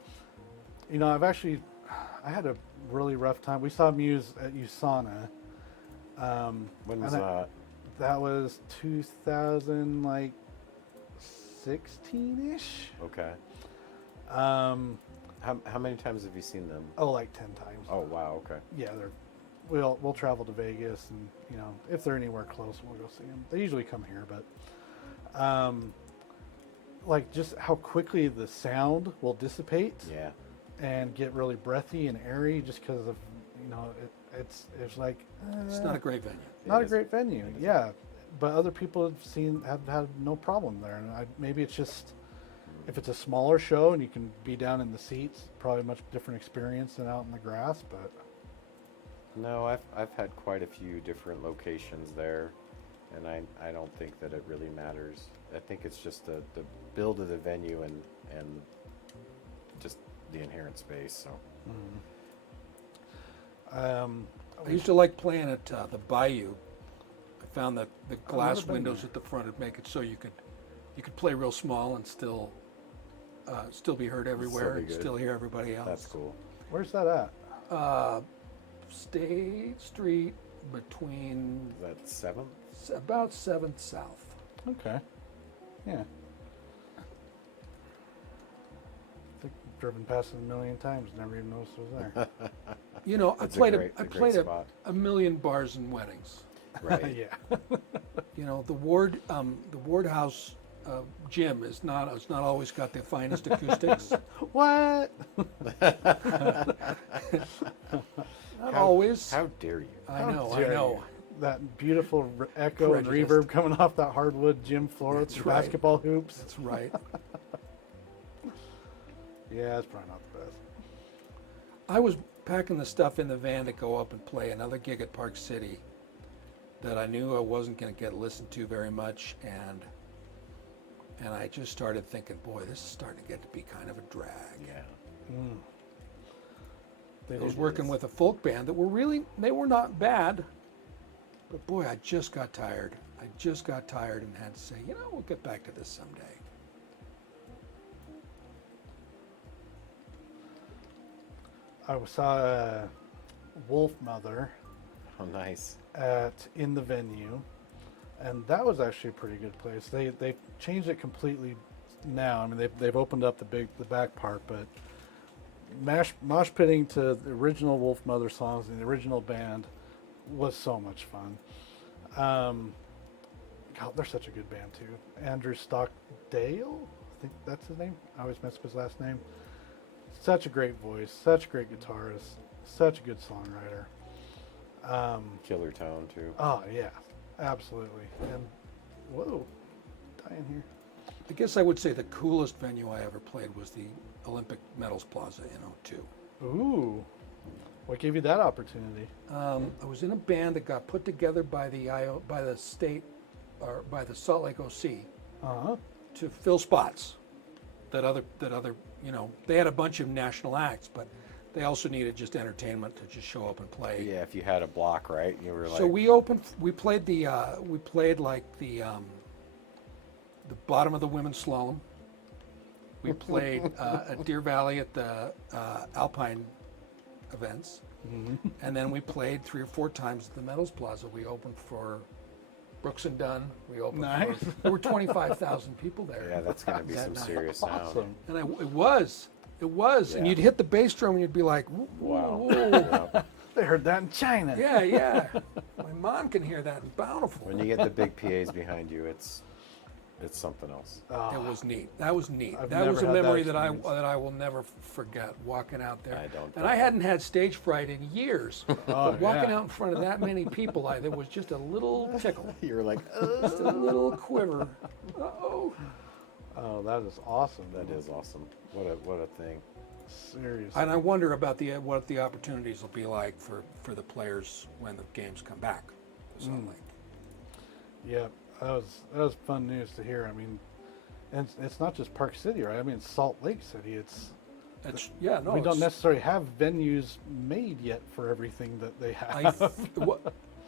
I had a really rough time. We saw Muse at USANA. When was and that? That was 2016-ish. Okay. How How many times have you seen them? Oh, like 10 times. Oh, wow. Okay. Yeah, we'll travel to Vegas, and if they're anywhere close, we'll go see them. They usually come here, but like just how quickly the sound will dissipate Yeah. and get really breathy and airy, just because of it's like It's not a great venue. not a is. great venue. Yeah, but other people have had no problem there, and maybe it's just. If it's a smaller show and you can be down in the seats, probably a much different experience than out in the grass. But No, I've had quite a few different locations there, and I don't think that it really matters. I think it's just the build of the venue and just the inherent space. So I used to like playing at the Bayou. I found that the glass never been windows there. at the front would make it so you could play real small and still be heard everywhere be and good. still hear everybody else. that's cool. where's that at? State Street between Is that 7th? about 7th South. Okay. Yeah. I think I've driven past it a million times, never even noticed it was there. You know, It's I played a great spot. a million bars and weddings. Right. Yeah. You know, the Ward House gym has not always got the finest acoustics. What? Not always. How dare you? I How know. dare you. That beautiful echo and Prejudiced. reverb coming off that hardwood gym floor with That's the right. basketball hoops. That's right. Yeah, it's probably not the best. I was packing the stuff in the van to go up and play another gig at Park City that I knew I wasn't going to get listened to very much, and I just started thinking, boy, this is starting to get to be kind of a drag. Yeah. I was working with a folk band that they were not bad, but boy, I just got tired. And had to say, we'll get back to this someday. I saw Wolf Mother Oh, nice. in the venue, and that was actually a pretty good place. They changed it completely now. I mean, they've opened up the back part, but mosh pitting to the original Wolf Mother songs and the original band was so much fun. God, they're such a good band too. Andrew Stockdale, I think that's his name. I always mess up his last name. Such a great voice, such a great guitarist, such a good songwriter. Killer tone too. Oh yeah, absolutely. And whoa, dying here. I guess I would say the coolest venue I ever played was the Olympic Metals Plaza in '02. Ooh, what gave you that opportunity? I was in a band that got put together by the state, or by the Salt Lake OC, to fill spots that other they had a bunch of national acts, but they also needed just entertainment to just show up and play. Yeah, if you had a block, right? You were like. So we played like the bottom of the women's slalom. We played at Deer Valley at the Alpine events, and then we played 3 or 4 times at the Metals Plaza. We opened for Brooks and Dunn. We opened Nice. there were 25,000 people there. Yeah, that's gonna be that some night. serious sound. Awesome. And it was, and Yeah. you'd hit the bass drum and you'd be like, whoa, Wow. whoa. Yeah. They heard that in China. Yeah. My mom can hear that in Bountiful. When you get the big PAs behind you, it's something else. It was neat. That was neat. I've That was a never had that memory that experience. I will never forget. Walking out there, I don't and think I so. hadn't had stage fright in years. But walking yeah. out in front of that many people, there was just a little tickle, You're like, just a little quiver. Uh-oh. Oh, that is awesome. that is awesome. What a thing. Seriously. And I wonder about what the opportunities will be like for the players when the games come back to Salt Lake. Yeah, that was fun news to hear. I mean, and it's not just Park City, right? I mean, Salt Lake City. We don't it's- necessarily have venues made yet for everything that they have.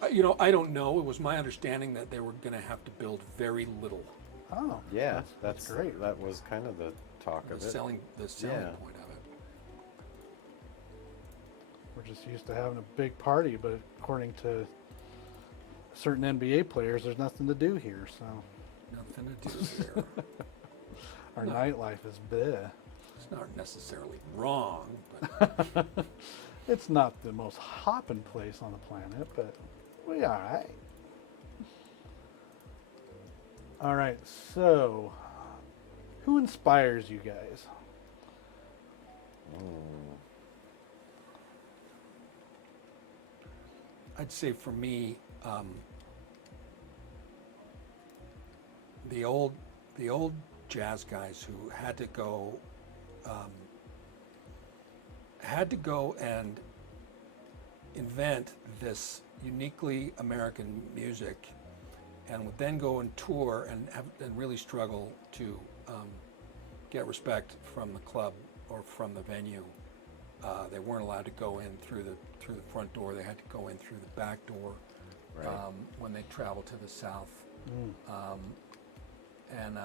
I don't know. It was my understanding that they were going to have to build very little. Oh, Yeah, that's that's great. That was kind of the talk The of it. selling Yeah. point of it. We're just used to having a big party, but according to certain NBA players, there's nothing to do here. So Nothing to do here. our nightlife is bleh. It's not necessarily wrong, but It's not the most hopping place on the planet, but we all right. All right, so who inspires you guys? I'd say for me, the old jazz guys who had to go and invent this uniquely American music, and would then go and tour and really struggle to get respect from the club or from the venue. They weren't allowed to go in through the front door. They had to go in through the back door Right. when they traveled to the south. And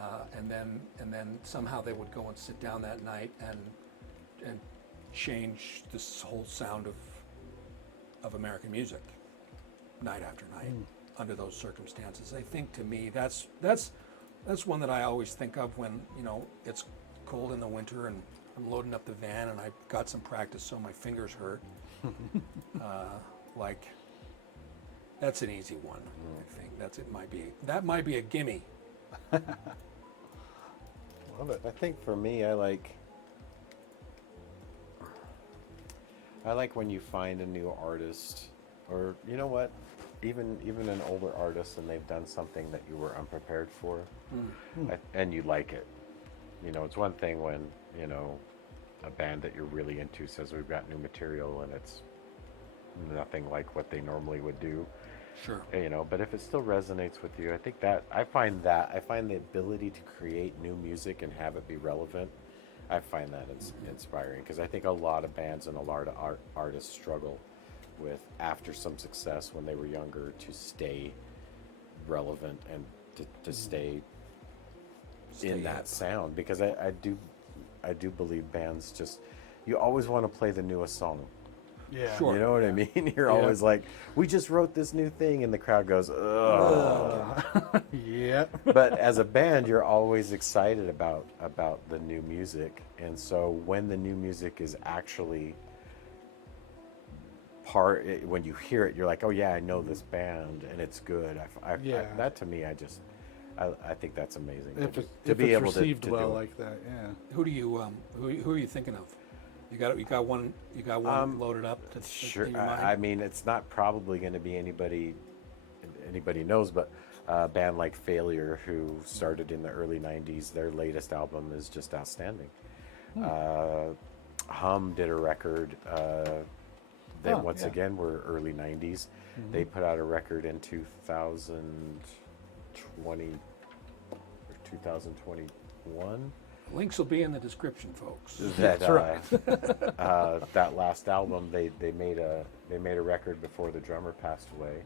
then somehow they would go and sit down that night and change this whole sound of American music night after night under those circumstances. I think to me that's one that I always think of when it's cold in the winter and I'm loading up the van and I've got some practice so my fingers hurt. Like that's an easy one. I think that might be a gimme. Love it. I think for me, I like when you find a new artist, or you know what, even an older artist, and they've done something that you were unprepared for, and you like it. It's one thing when a band that you're really into says we've got new material and it's nothing like what they normally would do. Sure. But if it still resonates with you, I think that I find the ability to create new music and have it be relevant, I find that inspiring, because I think a lot of bands and a lot of artists struggle with, after some success when they were younger, to stay relevant and to stay in that sound, because I do believe bands just, you always want to play the newest song. Yeah. Sure. You know what I mean? You're always like, we just wrote this new thing, and the crowd goes, ugh. Yeah. But as a band, you're always excited about the new music, and so when the new music is actually when you hear it, you're like, oh yeah, I know this band, and it's good. Yeah. That to me, I think that's amazing. If, to if be it's able received to well do it. like that, yeah. Who are you thinking of? You got one loaded up. Sure. In your mind? I mean, it's not probably going to be anybody knows, but a band like Failure, who started in the early '90s, their latest album is just outstanding. Hum did a record that once again were early '90s. They put out a record in 2020 or 2021. Links will be in the description, folks. That That's right. that last album, they made a record before the drummer passed away,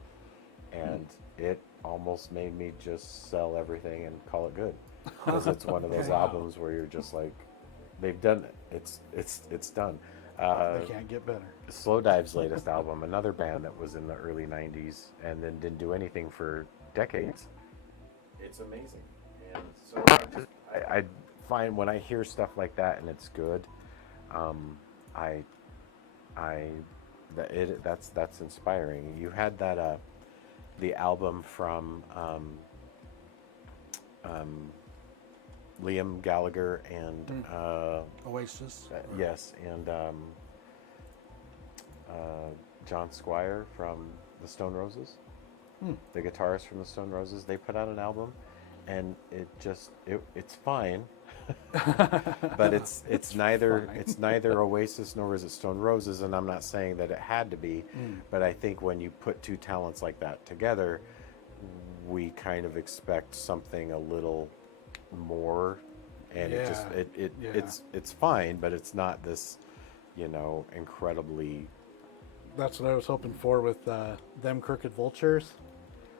and it almost made me just sell everything and call it good, because it's one of those albums where you're just like, they've done it. It's done. They can't get better. Slow Dive's latest album, another band that was in the early '90s and then didn't do anything for decades. It's amazing, and so I find when I hear stuff like that and it's good, that's inspiring. You had that the album from Liam Gallagher and Oasis. yes, and John Squire from the Stone Roses, the guitarist from the Stone Roses. They put out an album, and it's fine. But it's neither Oasis nor is it Stone Roses, and I'm not saying that it had to be, but I think when you put two talents like that together, we kind of expect something a little more, and it's fine, but it's not this, incredibly. That's what I was hoping for with them Crooked Vultures.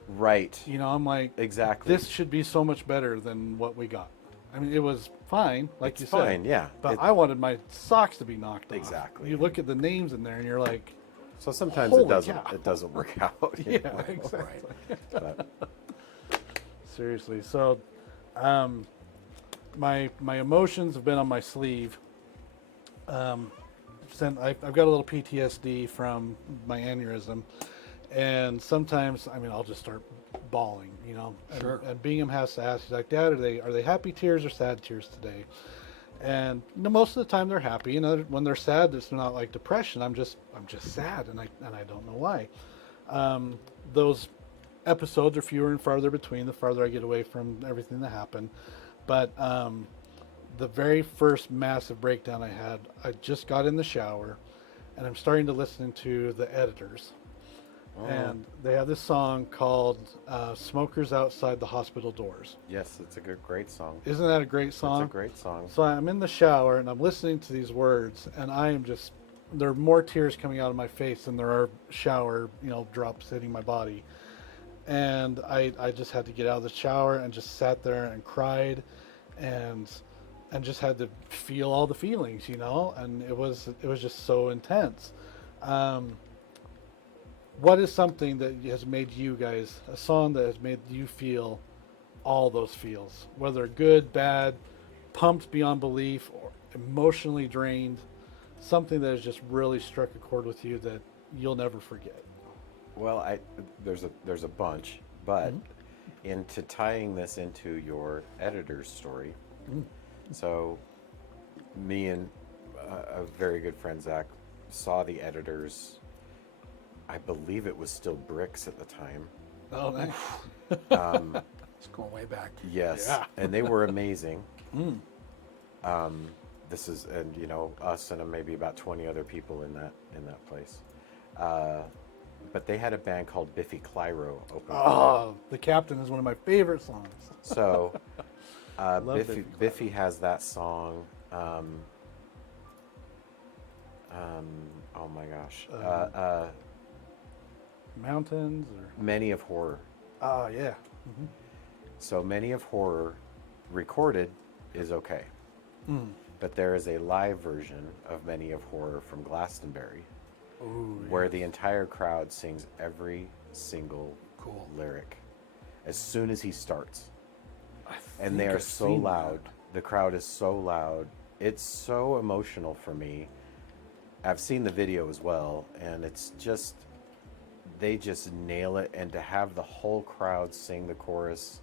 Right. I'm like, exactly. this should be so much better than what we got. I mean, it was fine, like It's you fine, said. yeah. But I wanted my socks to be knocked off. Exactly. You look at the names in there, and you're like, So sometimes Holy it cow. doesn't work out. yeah, exactly. But Seriously. So, my emotions have been on my sleeve. I've got a little PTSD from my aneurysm, and sometimes, I'll just start bawling, And, Sure. and Bingham has to ask, he's like, Dad, are they happy tears or sad tears today? And most of the time they're happy. When they're sad, it's not like depression. I'm just sad, and I don't know why. Those episodes are fewer and farther between the farther I get away from everything that happened. But the very first massive breakdown I had, I just got in the shower, and I'm starting to listen to the Editors. And they have this song called Smokers Outside the Hospital Doors. yes, it's a great song. Isn't that a great song? It's a great song. So I'm in the shower, and I'm listening to these words, and I am just, there are more tears coming out of my face than there are shower, drops hitting my body. And I just had to get out of the shower and just sat there and cried and just had to feel all the feelings, and it was just so intense. What is something that has made you guys, a song that has made you feel all those feels, whether good, bad, pumped beyond belief, or emotionally drained, something that has just really struck a chord with you that you'll never forget? Well, there's a bunch, but into tying this into your Editor's story, so me and a very good friend, Zach, saw the Editors. I believe it was still Bricks at the time. Oh, nice. It's going way back. Yes, Yeah. and they were amazing. This is, and us and maybe about 20 other people in that place. But they had a band called Biffy Clyro open. Oh, The Captain is one of my favorite songs. So Love Biffy has that song. Oh my gosh. Mountains or Many of Horror. oh yeah. So Many of Horror recorded is okay. But there is a live version of Many of Horror from Glastonbury where the entire crowd sings every single lyric as soon as he starts. And they are so loud. The crowd is so loud. It's so emotional for me. I've seen the video as well, and it's just, they just nail it. And to have the whole crowd sing the chorus,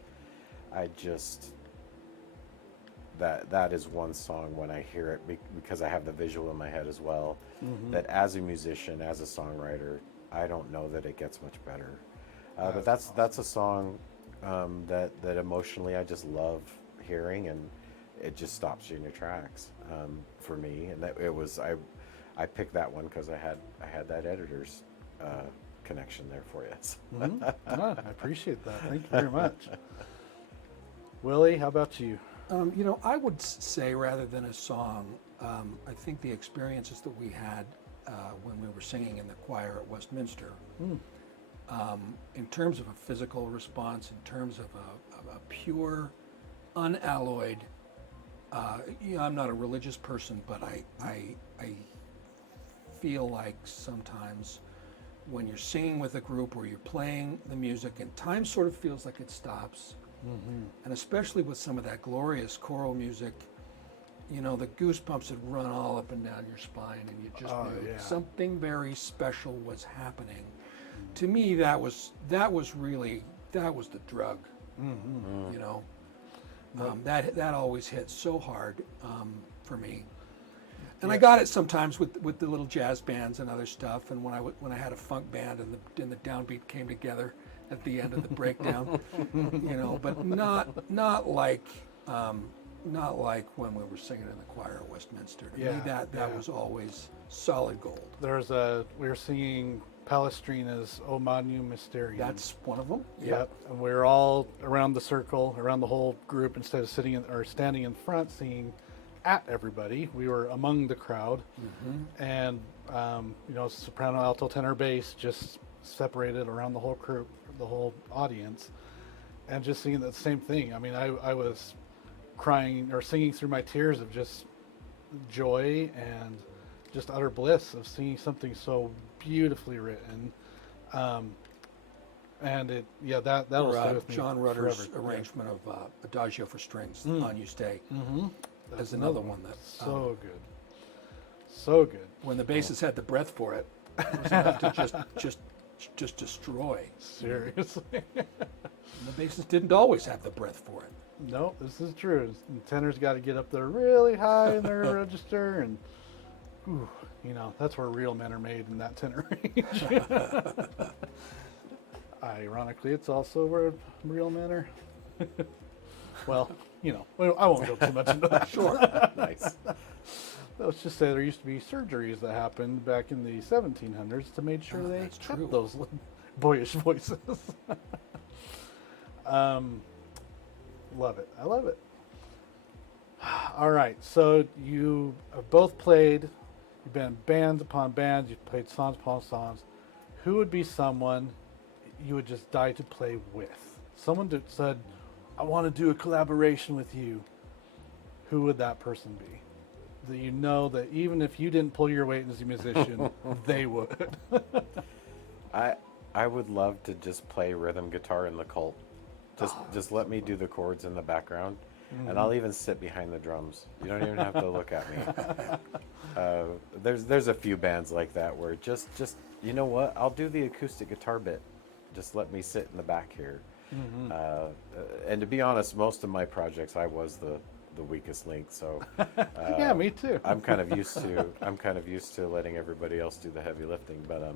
I just that is one song when I hear it because I have the visual in my head as well. That as a musician, as a songwriter, I don't know that it gets much better. But that's a song that emotionally I just love hearing, and it just stops you in your tracks for me. And that it was I picked that one because I had that editor's connection there for you. I appreciate that. Thank you very much. Willie, how about you? I would say rather than a song, I think the experiences that we had when we were singing in the choir at Westminster, in terms of a physical response, in terms of a pure, unalloyed, I'm not a religious person, but I feel like sometimes when you're singing with a group or you're playing the music and time sort of feels like it stops, and especially with some of that glorious choral music, the goosebumps would run all up and down your spine, and you just knew something very special was happening. To me, that was the drug. That always hit so hard for me. And I got it sometimes with the little jazz bands and other stuff, and when I had a funk band and the downbeat came together at the end of the breakdown, but not like when we were singing in the choir at Westminster. To me, that was always solid gold. We were singing Palestrina's O Magnum Mysterium. That's one of them. Yep. And we were all around the circle, around the whole group, instead of standing in front singing at everybody. We were among the crowd, and soprano, alto, tenor, bass just separated around the whole group, the whole audience, and just singing the same thing. I mean, I was crying or singing through my tears of just joy and just utter bliss of singing something so beautifully written. And that'll stay with me John Rutter's forever. arrangement of Adagio for Strings, On You Stay, is another one that's so good. So good. when the bassist had the breath for it, it was enough to just destroy. Seriously. And the bassist didn't always have the breath for it. No, this is true. And tenors got to get up there really high in their register, and that's where real men are made, in that tenor range. Ironically, it's also where real men are. Well, I won't go too much into that. Sure. Nice. Let's just say there used to be surgeries that happened back in the 1700s to make sure they that's kept true. those boyish voices. Love it. I love it. All right. So you have both played. You've been bands upon bands. You've played songs upon songs. Who would be someone you would just die to play with? Someone that said, I want to do a collaboration with you. Who would that person be? That you know that even if you didn't pull your weight as a musician, they would. I would love to just play rhythm guitar in the Cult. Just let me do the chords in the background, and I'll even sit behind the drums. You don't even have to look at me. There's a few bands like that where just you know what? I'll do the acoustic guitar bit. Just let me sit in the back here. And to be honest, most of my projects I was the weakest link. So Yeah, me too. I'm kind of used to letting everybody else do the heavy lifting. But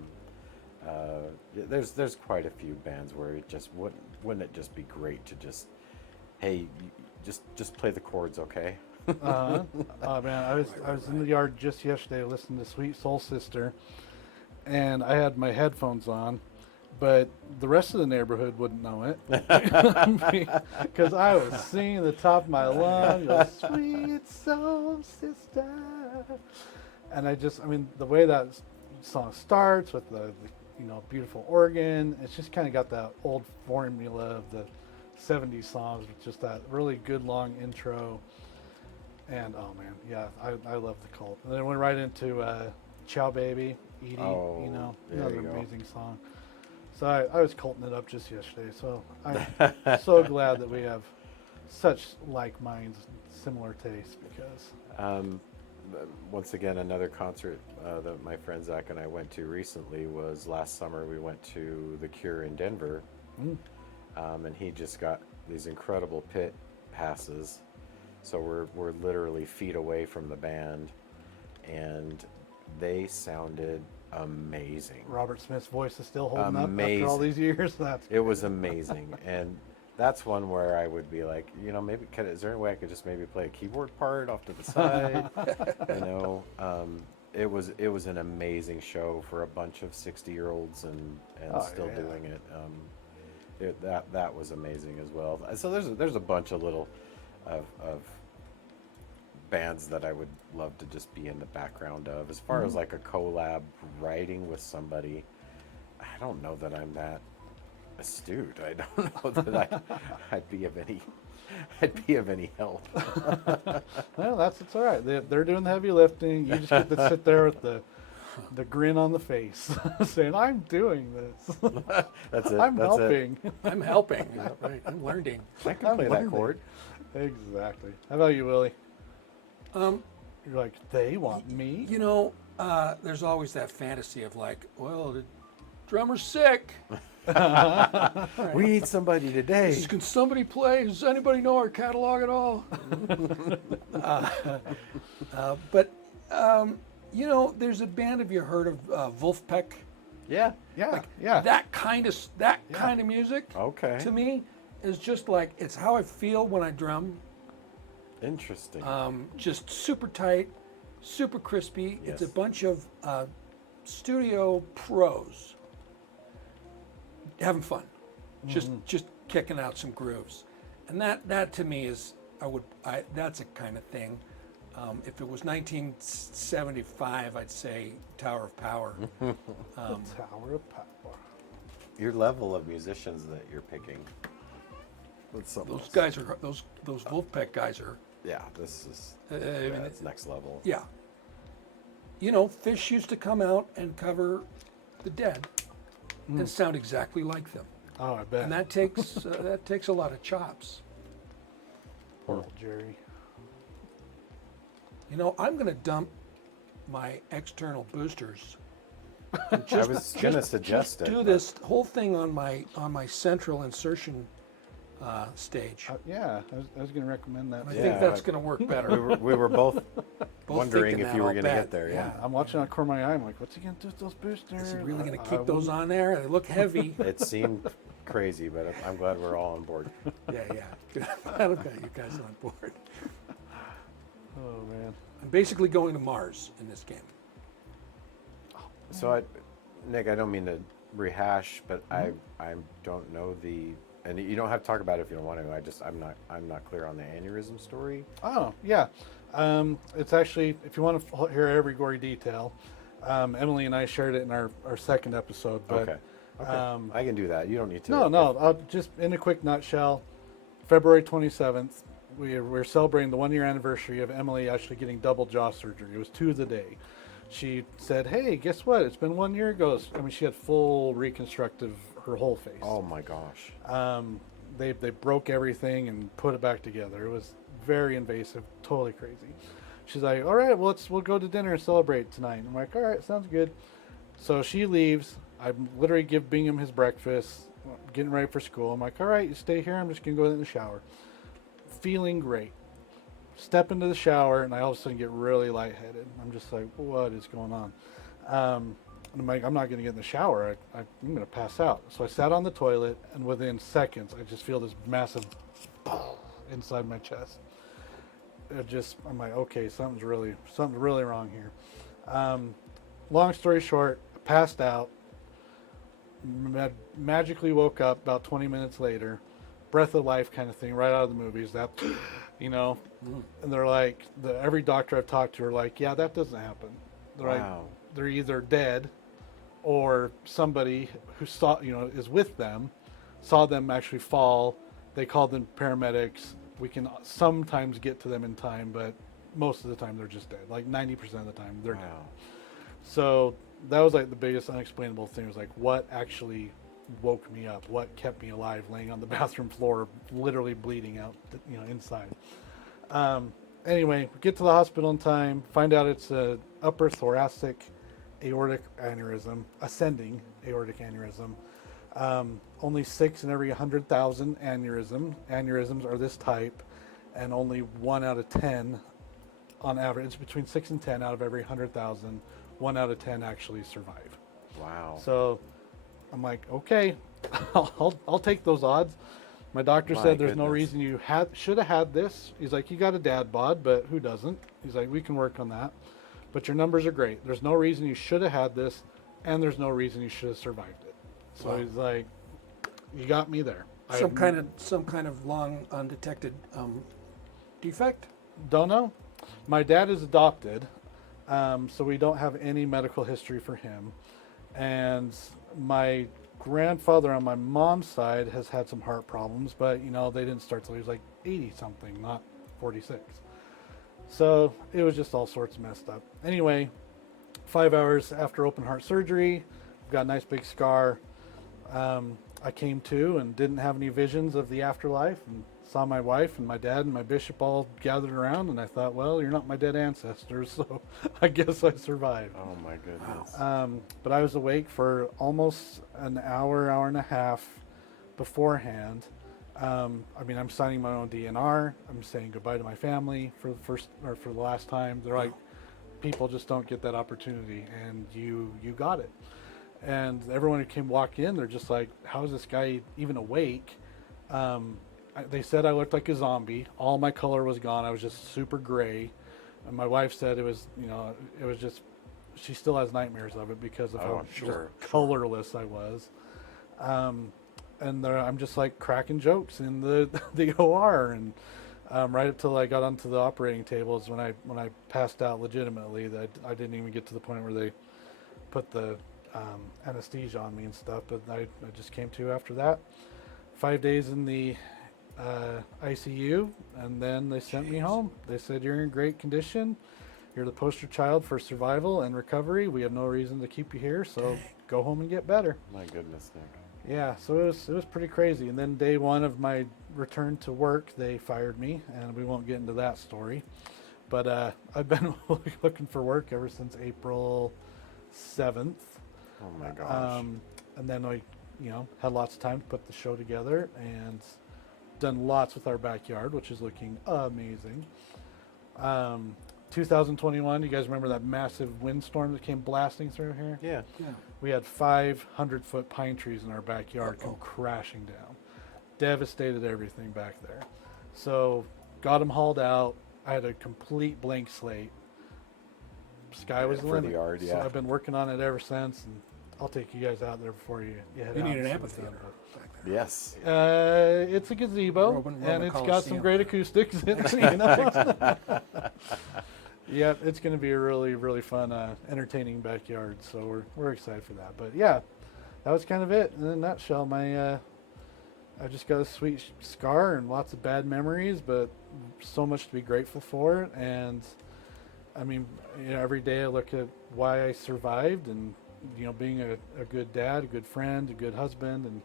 there's quite a few bands where it just wouldn't it just be great to just, hey, just play the chords, okay? Oh man, I was in the yard just yesterday listening to Sweet Soul Sister, and I had my headphones on, but the rest of the neighborhood wouldn't know it because I was singing the top of my lungs, "Sweet Soul Sister," and the way that song starts with the beautiful organ, it's just kind of got that old formula of the 70s songs with just that really good long intro. And oh man, yeah, I love the Cult. And then went right into Ciao Baby, Edie, Oh, there another you go. amazing song. So I was culting it up just yesterday. So I'm so glad that we have such like minds, similar tastes, because Once again, another concert that my friend Zach and I went to recently was last summer. We went to The Cure in Denver, and he just got these incredible pit passes. So we're literally feet away from the band, and they sounded amazing. Robert Smith's voice is still holding up Amazing. after all these years. It was amazing, and that's one where I would be like, maybe is there any way I could just maybe play a keyboard part off to the side? It was an amazing show for a bunch of 60-year-olds and still doing it. That was amazing as well. So there's a bunch of little of bands that I would love to just be in the background of. As far as like a collab writing with somebody, I don't know that I'm that astute. I don't know that I'd be of any help. Well, it's all right. They're doing the heavy lifting. You just get to sit there with the grin on the face, saying, "I'm doing this. That's it. I'm That's helping." I'm helping. Right. I'm learning. I can play that chord. Exactly. How about you, Willie? You're like, they want me? There's always that fantasy of like, well, the drummer's sick. We need somebody today. Can somebody play? Does anybody know our catalog at all? But there's a band. Have you heard of Wolfpack? Yeah. Yeah. That kind of music. Okay. To me, is just like it's how I feel when I drum. Interesting. Just super tight, super crispy. Yes. It's a bunch of studio pros having fun, just kicking out some grooves, and that to me is that's a kind of thing. If it was 1975, I'd say Tower of Power. Tower of Power. Your level of musicians that you're picking. Those guys are those Wolfpack guys are. Yeah, this is it's next level. Yeah. Fish used to come out and cover the Dead and sound exactly like them. Oh, I bet. And that takes a lot of chops. Poor old Jerry. I'm going to dump my external boosters. I was going to suggest it. Do this whole thing on my central insertion stage. Yeah, I was going to recommend that. I think that's going to work better. We were both wondering thinking if that you were all going to bad. get there. Yeah. I'm watching on the corner of my eye. I'm like, what's he going to do with those boosters? Is he really going to keep those on there? They look heavy. It seemed crazy, but I'm glad we're all on board. Yeah. Good. I've got you guys on board. Oh, man. I'm basically going to Mars in this game. So, Nick, I don't mean to rehash, but I don't know and you don't have to talk about it if you don't want to. I'm not clear on the aneurysm story. Oh, yeah. It's actually, if you want to hear every gory detail, Emily and I shared it in our second episode. But, Okay. I can do that. You don't need to. No. I'll just in a quick nutshell, February 27th, we're celebrating the 1-year anniversary of Emily actually getting double jaw surgery. It was 2 the day. She said, "Hey, guess what? It's been 1 year ago." She had full reconstructive, her whole face. Oh my gosh. They broke everything and put it back together. It was very invasive, totally crazy. She's like, "All right, well, we'll go to dinner and celebrate tonight." I'm like, "All right, sounds good." So she leaves. I literally give Bingham his breakfast, getting ready for school. I'm like, "All right, you stay here. I'm just gonna go in the shower." Feeling great. Step into the shower, and I all of a sudden get really lightheaded. I'm just like, what is going on? I'm like, I'm not going to get in the shower. I'm going to pass out. So I sat on the toilet, and within seconds, I just feel this massive inside my chest. I'm like, okay, something's really wrong here. Long story short, I passed out. Magically woke up about 20 minutes later. Breath of life kind of thing, right out of the movies. That, and they're like, every doctor I've talked to are like, yeah, that doesn't happen. They're like, they're either dead, or somebody who is with them, saw them actually fall. They called them paramedics. We can sometimes get to them in time, but most of the time they're just dead. Like 90% of the time they're dead. So that was like the biggest unexplainable thing. Was like, what actually woke me up? What kept me alive, laying on the bathroom floor, literally bleeding out, inside. Anyway, we get to the hospital in time, find out it's a upper thoracic aortic aneurysm, ascending aortic aneurysm. Only 6 in every 100,000 aneurysms are this type, and only 1 out of 10 on average. It's between 6 and 10 out of every 100,000. 1 out of 10 actually survive. Wow. So I'm like, okay, I'll take those odds. My doctor My said there's no goodness. reason you should have had this. He's like, you got a dad bod, but who doesn't? He's like, we can work on that. But your numbers are great. There's no reason you should have had this, and there's no reason you should have survived it. So Wow. he's like, you got me there. Some kind of long undetected defect. Don't know. My dad is adopted, so we don't have any medical history for him. And my grandfather on my mom's side has had some heart problems, but they didn't start till he was like 80 something, not 46. So it was just all sorts of messed up. Anyway, 5 hours after open heart surgery, got a nice big scar. I came to and didn't have any visions of the afterlife, and saw my wife and my dad and my bishop all gathered around, and I thought, well, you're not my dead ancestors, so I guess I survived. Oh my goodness. But I was awake for almost an hour and a half beforehand. I'm signing my own DNR. I'm saying goodbye to my family for the last time. They're like, people just don't get that opportunity, and you got it. And everyone who walk in, they're just like, how is this guy even awake? They said I looked like a zombie. All my color was gone. I was just super gray. And my wife said it was just, she still has nightmares of it because of how just colorless I was. And I'm just like cracking jokes in the OR, and right up till I got onto the operating table is when I passed out legitimately. That I didn't even get to the point where they put the anesthesia on me and stuff, but I just came to after that. 5 days in the ICU, and then they sent me home. They said, you're in great condition. You're the poster child for survival and recovery. We have no reason to keep you here, so go home and get better. My goodness, Nick. Yeah, so it was pretty crazy. And then day one of my return to work, they fired me, and we won't get into that story. But I've been looking for work ever since April 7th. Oh my gosh. And then I, had lots of time to put the show together, and done lots with our backyard, which is looking amazing. 2021, you guys remember that massive windstorm that came blasting through here? Yeah. We had 500-foot pine trees in our backyard come crashing down. Devastated everything back there. So got them hauled out. I had a complete blank slate. Sky was the for the limit. yard, So yeah. I've been working on it ever since, and I'll take you guys out there before you head You out. need an and see amphitheater what's back there. Yes. done. It's a gazebo, Roman and it's got some Coliseum. great acoustics. Yeah, it's going to be a really, really fun, entertaining backyard. So we're excited for that. But yeah, that was kind of it in a nutshell. I just got a sweet scar and lots of bad memories, but so much to be grateful for. And I mean, every day I look at why I survived, and being a good dad, a good friend, a good husband, and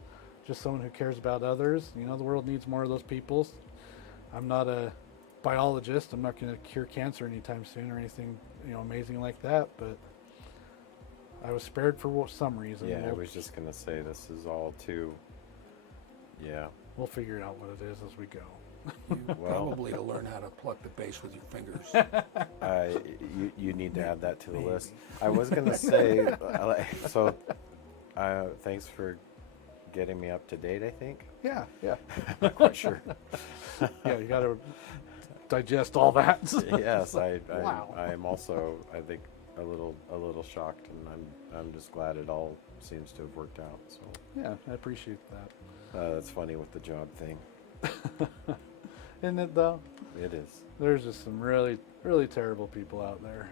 just someone who cares about others. The world needs more of those people. I'm not a biologist. I'm not going to cure cancer anytime soon or anything, amazing like that. But I was spared for some reason. Yeah, I was just going to say this is all too, yeah. We'll figure out what it is as we go. Well, Probably to learn how to pluck the bass with your fingers. you need to add that to the list. I was going to say, so thanks for getting me up to date, I think. Yeah. Not quite sure. Yeah, you got to digest all that. Yes, Wow. I am also, I think, a little shocked, and I'm just glad it all seems to have worked out. So Yeah, I appreciate that. that's funny with the job thing. Isn't it though? It is. There's just some really, really terrible people out there.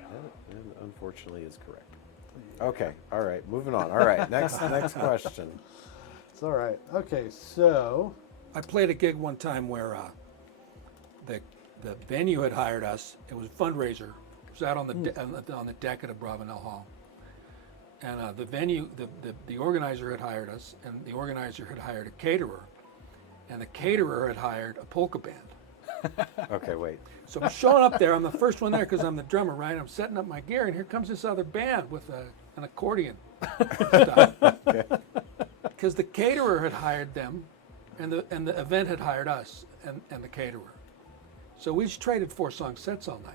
That unfortunately is correct. Okay. All right. Moving on. All right. Next question. It's all right. Okay, so I played a gig one time where the venue had hired us. It was a fundraiser. It was out on the deck at a Bravenel Hall. And the venue, the organizer had hired us, and the organizer had hired a caterer, and the caterer had hired a polka band. Okay. Wait. So I'm showing up there. I'm the first one there because I'm the drummer, right? I'm setting up my gear, and here comes this other band with an accordion stuff. because the caterer had hired them, and the event had hired us and the caterer. So we just traded 4-song sets all night.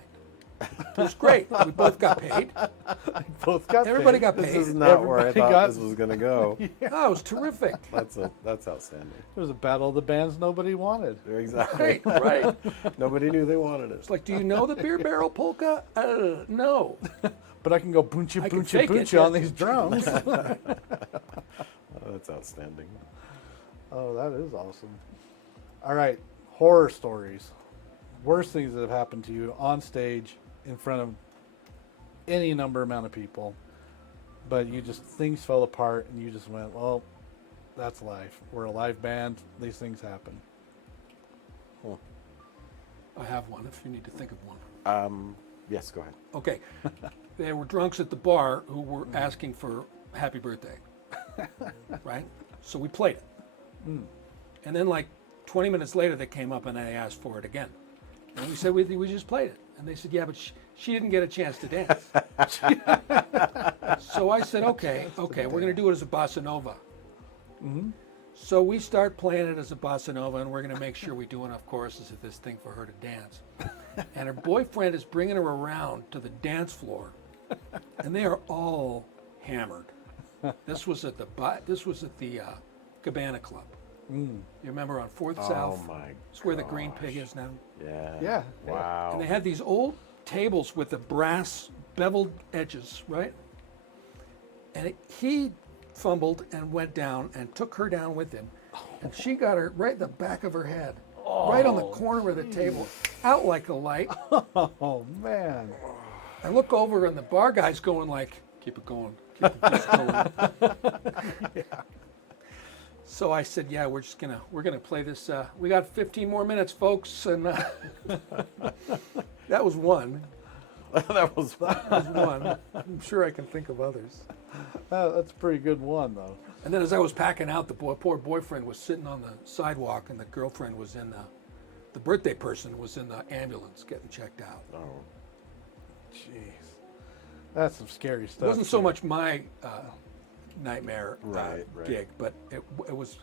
It was great. We both got paid. Both got Everybody paid. got paid. This is not where I Everybody thought got- this was going to go. Oh, it was terrific. That's outstanding. It was a battle of the bands nobody wanted. Exactly. Right, right. Nobody knew they wanted it. It's like, do you know the beer barrel polka? No. But I can go booncha I can booncha fake it, booncha yeah. on these drums. Oh, that's outstanding. Oh, that is awesome. All right, horror stories. Worst things that have happened to you on stage in front of any number amount of people, but you just, things fell apart and you just went, well, that's life. We're a live band. These things happen. I have one if you need to think of one. Yes, go ahead. Okay. There were drunks at the bar who were asking for happy birthday. Right? So we played it. And then like 20 minutes later they came up and they asked for it again. And we said, we just played it. And they said, yeah, but she didn't get a chance to dance. So I said, okay, we're going to do it as a bossa nova. So we start playing it as a bossa nova, and we're going to make sure we do enough choruses at this thing for her to dance. And her boyfriend is bringing her around to the dance floor, and they are all hammered. This was at the Cabana Club. You remember on 4th South? Oh my! It's where the Green Pig is now. Yeah. Yeah. Wow. And they had these old tables with the brass beveled edges, right? And he fumbled and went down and took her down with him. And she got her right in the back of her head, right on the corner of the table, out like a light. Oh, man. I look over and the bar guy's going like, keep it going, keep it going. So I said, yeah, we're gonna play this. We got 15 more minutes, folks, and that was one. That was One. I'm sure I can think of others. That's a pretty good one, though. And then as I was packing out, the poor boyfriend was sitting on the sidewalk, and the girlfriend was in the birthday person was in the ambulance getting checked out. Oh. Jeez. That's some scary stuff. It wasn't so too. much my nightmare Right. gig, but it was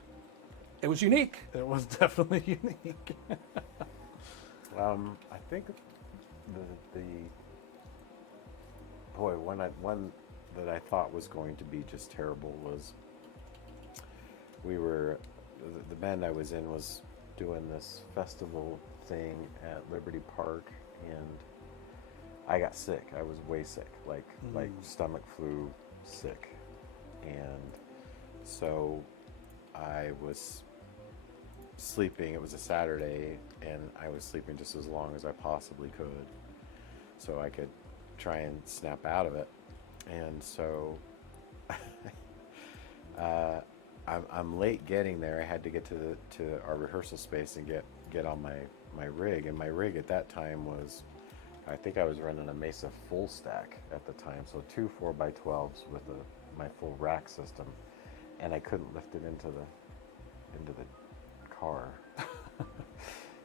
unique. It was definitely unique. I think the one that I thought was going to be just terrible was the band I was in was doing this festival thing at Liberty Park, and I got sick. I was way sick, like stomach flu sick. And so I was sleeping. It was a Saturday, and I was sleeping just as long as I possibly could so I could try and snap out of it. And so I'm late getting there. I had to get to our rehearsal space and get on my rig. And my rig at that time was, I think I was running a Mesa full stack at the time, so 2 4x12s with my full rack system, and I couldn't lift it into the car.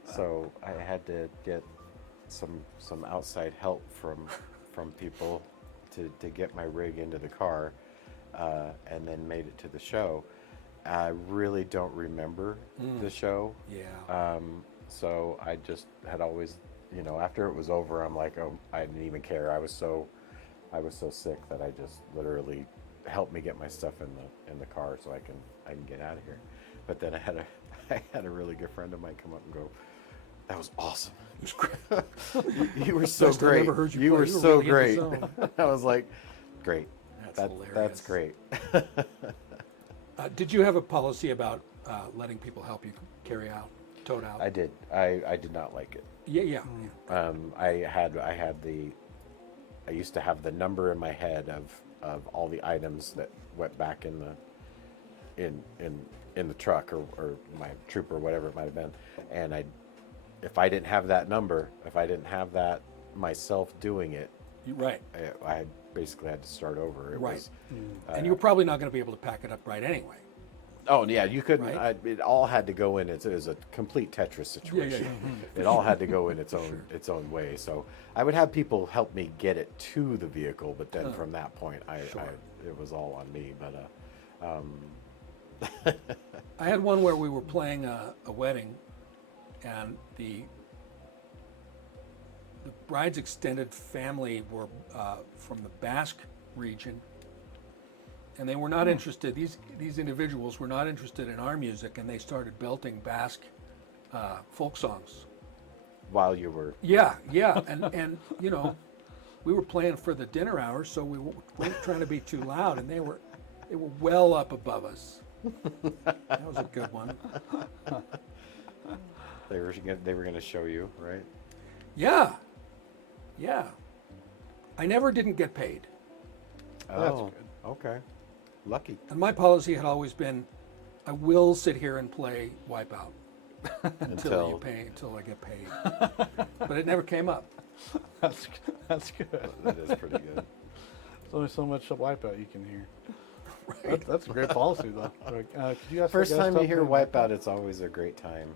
So I had to get some outside help from people to get my rig into the car, and then made it to the show. I really don't remember the show. Yeah. So I just had always, after it was over, I'm like, oh, I didn't even care. I was so sick that I just literally helped me get my stuff in the car so I can get out of here. But then I had a really good friend of mine come up and go, "That was awesome. It was great. You were so Best I've great. ever heard you You play. were You were so really in great." the zone. I was like, "Great. That's hilarious. great." Did you have a policy about letting people help you carry out, tote out? I did. I did not like it. Yeah. I used to have the number in my head of all the items that went back in the truck or my troop or whatever it might have been, and if I didn't have that number, if I didn't have that myself doing it, Right. I basically had to start over. It Right. was, And you were probably not going to be able to pack it up right anyway. oh yeah, you couldn't. Right? It all had to go in. It was a complete Tetris situation. It all had to go in its own way. So I would have people help me get it to the vehicle, but then from that point, it was all on me. But I had one where we were playing a wedding, and the bride's extended family were from the Basque region, and they were not interested. These individuals were not interested in our music, and they started belting Basque folk songs. While you were. Yeah, and you know, we were playing for the dinner hour, so we weren't trying to be too loud, and they were well up above us. That was a good one. They were going to show you, right? Yeah. I never didn't get paid. Oh, That's good. okay. Lucky. And my policy had always been, I will sit here and play Wipeout until I get paid. But it never came up. That's good. That is pretty good. There's only so much Wipeout you can hear. Right. That's a great policy, though. Could you ask First that guy time stop you hear playing Wipeout, it's always a great time.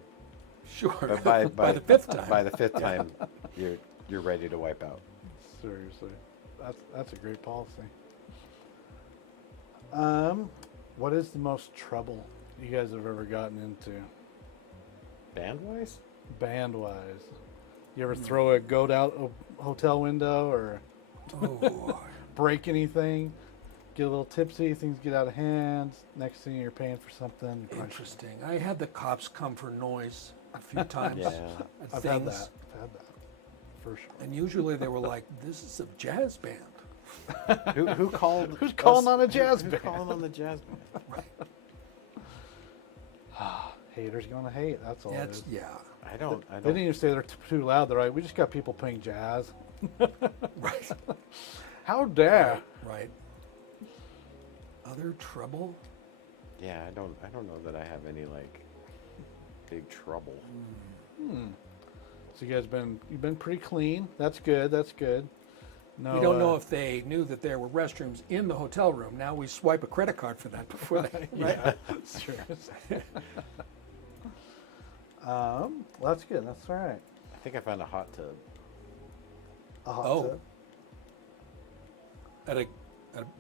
Sure. But by the fifth time. By the fifth time, you're ready to wipe out. Seriously, that's a great policy. What is the most trouble you guys have ever gotten into, Band-wise? band-wise? You ever throw a goat out a hotel window or Oh, break anything? Get a little tipsy, things get out of hand. Next thing you're paying for something. interesting. I had the cops come for noise a few times Yeah. at I've things. had that. For sure. And usually they were like, this is a jazz band. Who called? Who's calling on a jazz Who's band? calling on the jazz band? Haters gonna hate. That's all it is. Yeah. I don't. They didn't even say they're too loud. They're like, we just got people playing jazz. Right. How dare? Right. Other trouble? Yeah, I don't know that I have any like big trouble. So you guys you've been pretty clean. That's good. That's good. No, We don't know if they knew that there were restrooms in the hotel room. Now we swipe a credit card for that before they. Right? Yeah, sure. Well, that's good. That's all right. I think I found a hot tub. A hot Oh. tub. At a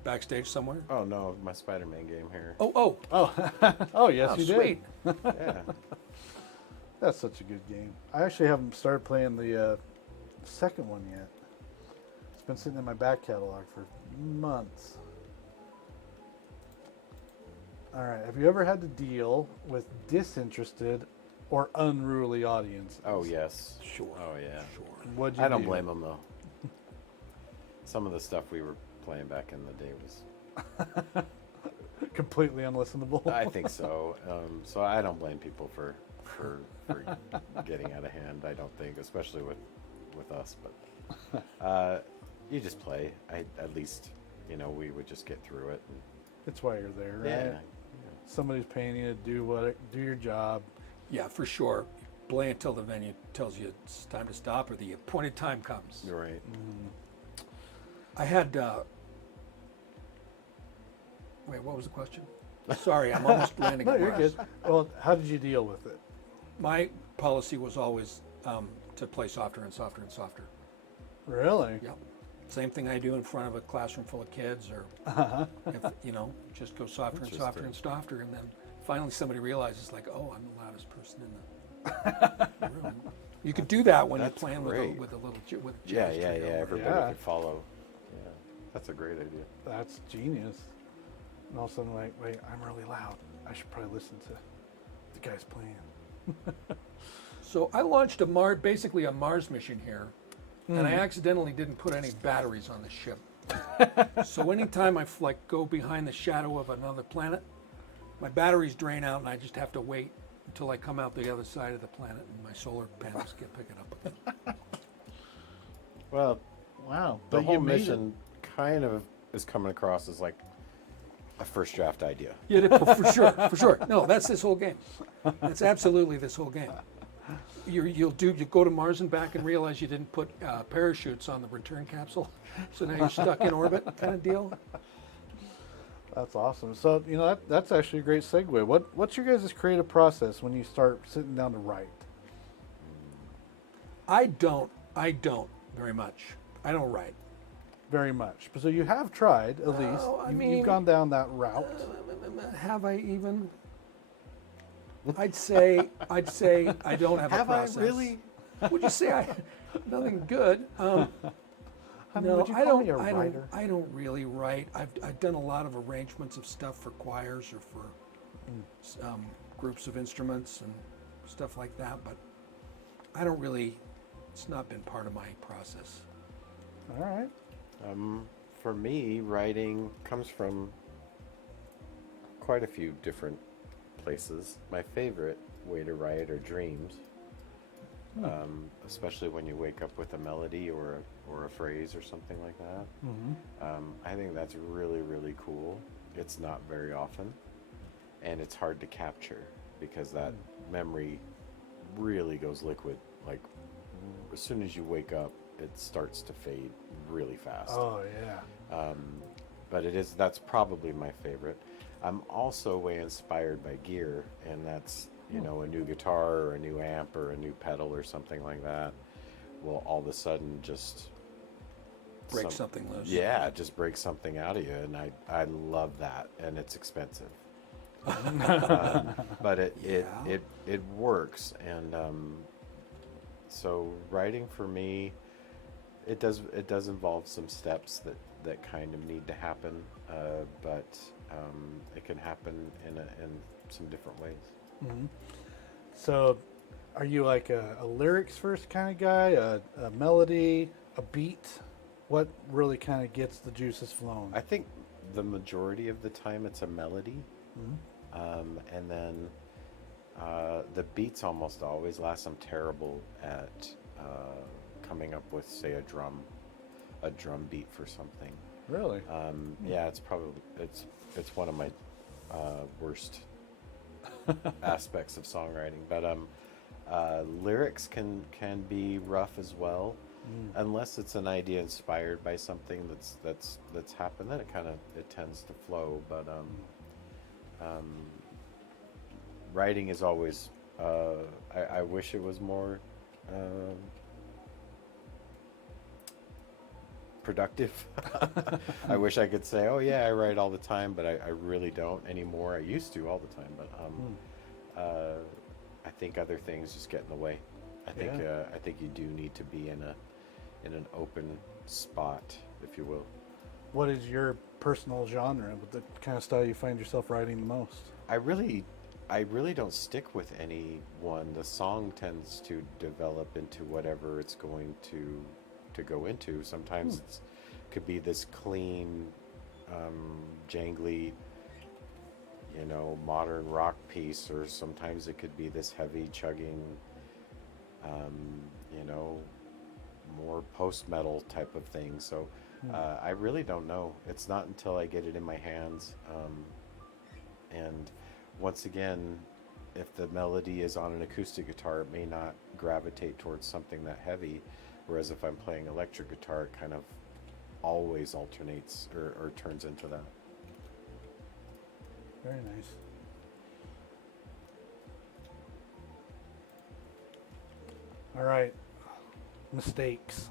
backstage somewhere. Oh no, my Spider-Man game here. Oh. Oh, yes, Oh, you sweet. did. Yeah. That's such a good game. I actually haven't started playing the second one yet. It's been sitting in my back catalog for months. All right. Have you ever had to deal with disinterested or unruly audiences? Oh yes. Sure. Oh yeah. Sure. What'd you I don't do? blame them though. Some of the stuff we were playing back in the day was. Completely unlistenable. I think so. So I don't blame people for getting out of hand. I don't think, especially with us. But you just play. At least we would just get through it. And, It's why you're there, right? yeah. Somebody's paying you to do your job. Yeah, for sure. Play until the venue tells you it's time to stop or the appointed time comes. You're right. I had. Wait, what was the question? Sorry, I'm almost landing. No, at you're last. good. Well, how did you deal with it? My policy was always to play softer and softer and softer. Really? Yep. Same thing I do in front of a classroom full of kids, or if, just go softer and softer and softer, and then finally somebody realizes, like, oh, I'm the loudest person in the room. You could do that when That's you're playing great. with a little with Yeah, jazz yeah, trio. yeah. Everybody Yeah. could follow. Yeah, that's a great idea. That's genius. And all of a sudden, like, wait, I'm really loud. I should probably listen to the guys playing. So I launched basically a Mars mission here, and I accidentally didn't put any batteries on the ship. So anytime I go behind the shadow of another planet, my batteries drain out, and I just have to wait until I come out the other side of the planet, and my solar panels pick it up again. Well, Wow. the But whole you made it. mission kind of is coming across as like a first draft idea. Yeah, for sure. No, that's this whole game. That's absolutely this whole game. You go to Mars and back and realize you didn't put parachutes on the return capsule, so now you're stuck in orbit, kind of deal. That's awesome. So, that's actually a great segue. What's your guys' creative process when you start sitting down to write? I don't very much. I don't write. Very much. So you have tried, at least. I You've mean, gone down that route. Have I even? I'd say I don't have a Have process. I really? Would you say nothing good? No, would you I call don't. me a writer? I don't really write. I've done a lot of arrangements of stuff for choirs or for groups of instruments and stuff like that, but I don't really. It's not been part of my process. All right. For me, writing comes from quite a few different places. My favorite way to write are dreams, especially when you wake up with a melody or a phrase or something like that. I think that's really, really cool. It's not very often, and it's hard to capture because that memory really goes liquid. Like, as soon as you wake up, it starts to fade really fast. Oh yeah. But that's probably my favorite. I'm also way inspired by gear, and that's, you know, a new guitar or a new amp or a new pedal or something like that will all of a sudden just Break something loose. Yeah, just break something out of you, and I love that, and it's expensive. But it works, and so writing for me, it does involve some steps that kind of need to happen, but it can happen in some different ways. So, are you like a lyrics first kind of guy, a melody, a beat? What really kind of gets the juices flowing? I think the majority of the time it's a melody, and then the beats almost always last. I'm terrible at coming up with, say, a drum beat for something. Really? Yeah, it's one of my worst aspects of songwriting. But lyrics can be rough as well, unless it's an idea inspired by something that's happened. Then it tends to flow. But writing is always. I wish it was more productive. I wish I could say, oh yeah, I write all the time, but I really don't anymore. I used to all the time, but I think other things just get in the way. I think you do need to be in an open spot, if you will. What is your personal genre? What the kind of style you find yourself writing the most? I really don't stick with any one. The song tends to develop into whatever it's going to go into. Sometimes it could be this clean, jangly, modern rock piece, or sometimes it could be this heavy chugging, more post-metal type of thing. So I really don't know. It's not until I get it in my hands. And once again, if the melody is on an acoustic guitar, it may not gravitate towards something that heavy. Whereas if I'm playing electric guitar, it kind of always alternates or turns into that. Very nice. All right. Mistakes.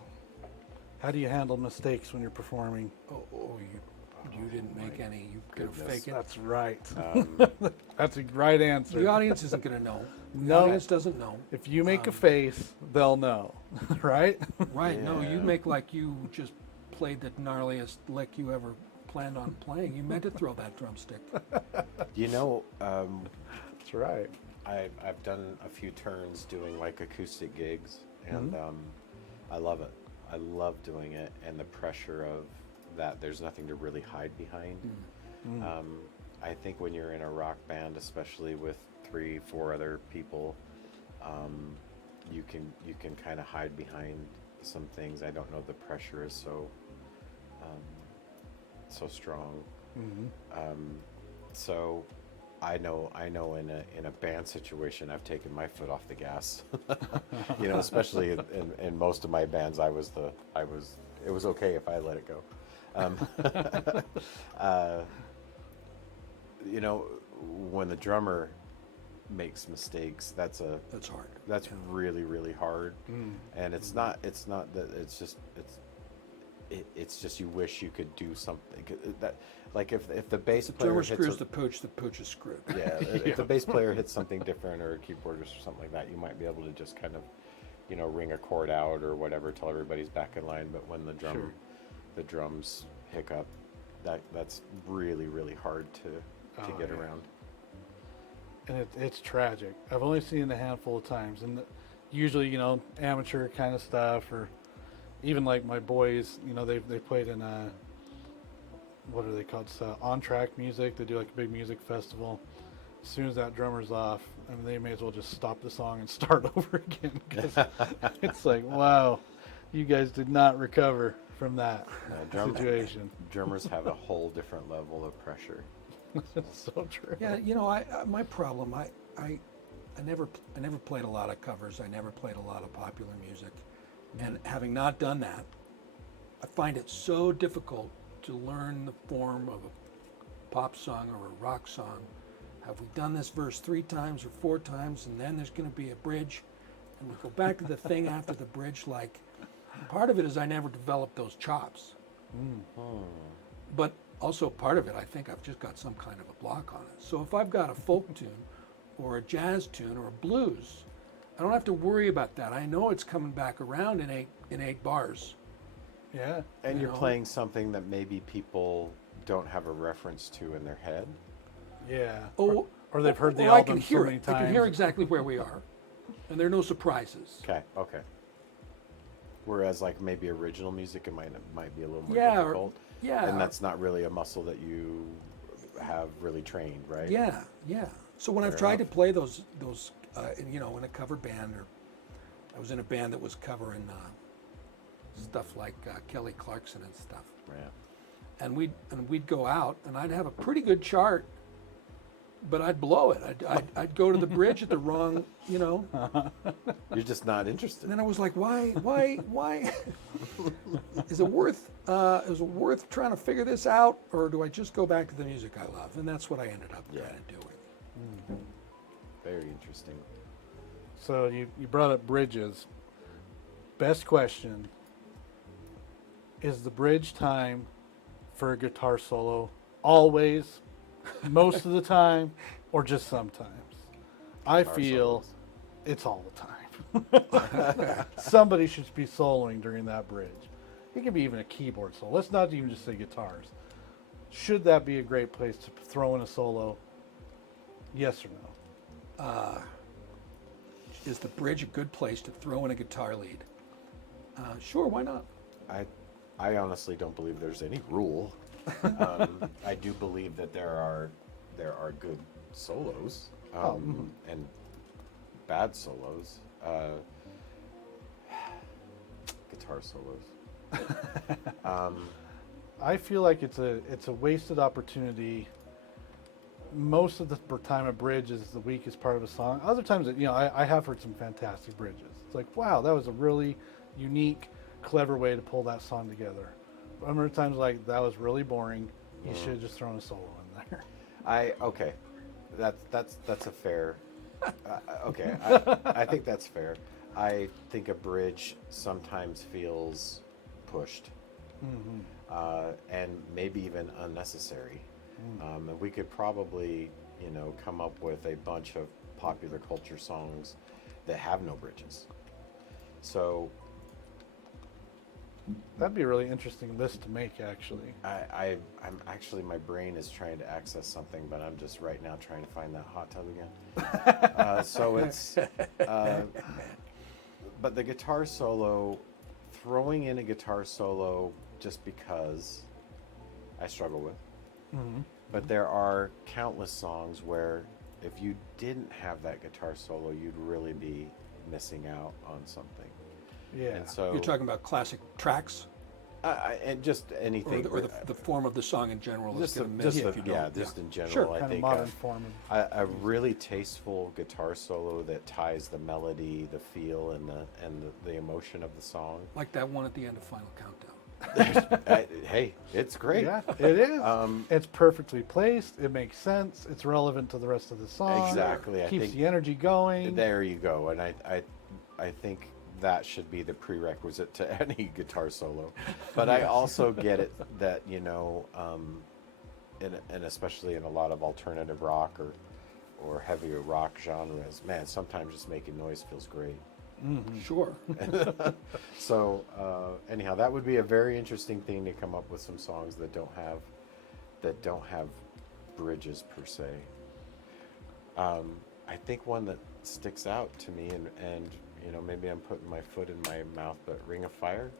How do you handle mistakes when you're performing? You didn't make any. You could have faked it. That's right. That's a right answer. The audience isn't going to know. The No. audience doesn't know. If you make a face, they'll know, right? Right. No, you Yeah. make like you just played the gnarliest lick you ever planned on playing. You meant to throw that drumstick. That's right. I've done a few turns doing like acoustic gigs, and I love it. I love doing it, and the pressure of that. There's nothing to really hide behind. I think when you're in a rock band, especially with 3-4 other people, you can kind of hide behind some things. I don't know, the pressure is so strong. So I know in a band situation, I've taken my foot off the gas. Especially in most of my bands, it was okay if I let it go. When the drummer makes mistakes, that's hard. That's really, really hard. And it's not that it's just you wish you could do something that, like if the bass player Drummer hits screws the pooch is screwed. yeah, if the bass player hits something different or a keyboardist or something like that, you might be able to just kind of, ring a chord out or whatever till everybody's back in line. But when the drums hiccup, that's really, really hard to get around. And it's tragic. I've only seen it a handful of times, and usually, amateur kind of stuff, or even like my boys, they played in what are they called? On-track music. They do like a big music festival. As soon as that drummer's off, they may as well just stop the song and start over again, because it's like, wow, you guys did not recover from that situation. Drummers have a whole different level of pressure. So true. Yeah, my problem, I never played a lot of covers. I never played a lot of popular music, and having not done that, I find it so difficult to learn the form of a pop song or a rock song. Have we done this verse 3 times or 4 times, and then there's going to be a bridge, and we go back to the thing after the bridge? Like, part of it is I never developed those chops, but also part of it, I think I've just got some kind of a block on it. So if I've got a folk tune or a jazz tune or a blues, I don't have to worry about that. I know it's coming back around in eight bars. Yeah. And you're playing something that maybe people don't have a reference to in their head. Yeah. Oh, or they've heard the I album can hear so many it. times. I can hear exactly where we are, and there are no surprises. Okay. Whereas like maybe original music, it might be a little more Yeah, difficult. Yeah. And that's not really a muscle that you have really trained, right? Yeah. So when I've tried to play those, in a cover band, or I was in a band that was covering stuff like Kelly Clarkson and stuff. Yeah. And we'd go out, and I'd have a pretty good chart, but I'd blow it. I'd go to the bridge at the wrong, You're just not interested. And then I was like, why? Is it worth trying to figure this out, or do I just go back to the music I love? And that's what I ended up kind of doing. Very interesting. So you brought up bridges. Best question: is the bridge time for a guitar solo always, most of the time, or just sometimes? I feel it's all the time. Somebody should be soloing during that bridge. It could be even a keyboard solo. Let's not even just say guitars. Should that be a great place to throw in a solo? Yes or no? Is the bridge a good place to throw in a guitar lead? Sure, why not? I honestly don't believe there's any rule. I do believe that there are good solos and bad solos. Guitar solos. I feel like it's a wasted opportunity. Most of the time, a bridge is the weakest part of a song. Other times, I have heard some fantastic bridges. It's like, wow, that was a really unique, clever way to pull that song together. Other times, like, that was really boring. You should have just thrown a solo in there. Okay, that's a fair. Okay, I think that's fair. I think a bridge sometimes feels pushed, and maybe even unnecessary. And we could probably, come up with a bunch of popular culture songs that have no bridges. So that'd be a really interesting list to make, actually. I'm actually, my brain is trying to access something, but I'm just right now trying to find that hot tub again. So it's, but the guitar solo, throwing in a guitar solo just because I struggle with. But there are countless songs where if you didn't have that guitar solo, you'd really be missing out on something. Yeah. And so You're talking about classic tracks, and just anything, or the form of the song in general is just going to miss you if you don't. just in general. Sure. I Kind of think modern form. a really tasteful guitar solo that ties the melody, the feel, and the emotion of the song. Like that one at the end of Final Countdown. Hey, it's great. Yeah, it is. It's perfectly placed. It makes sense. It's relevant to the rest of the song. Exactly. I Keeps think the energy going. there you go. And I think that should be the prerequisite to any guitar solo. But I also get it that, you know, and especially in a lot of alternative rock or heavier rock genres, man, sometimes just making noise feels great. Sure. So anyhow, that would be a very interesting thing to come up with some songs that don't have bridges per se. I think one that sticks out to me, and you know, maybe I'm putting my foot in my mouth, but Ring of Fire.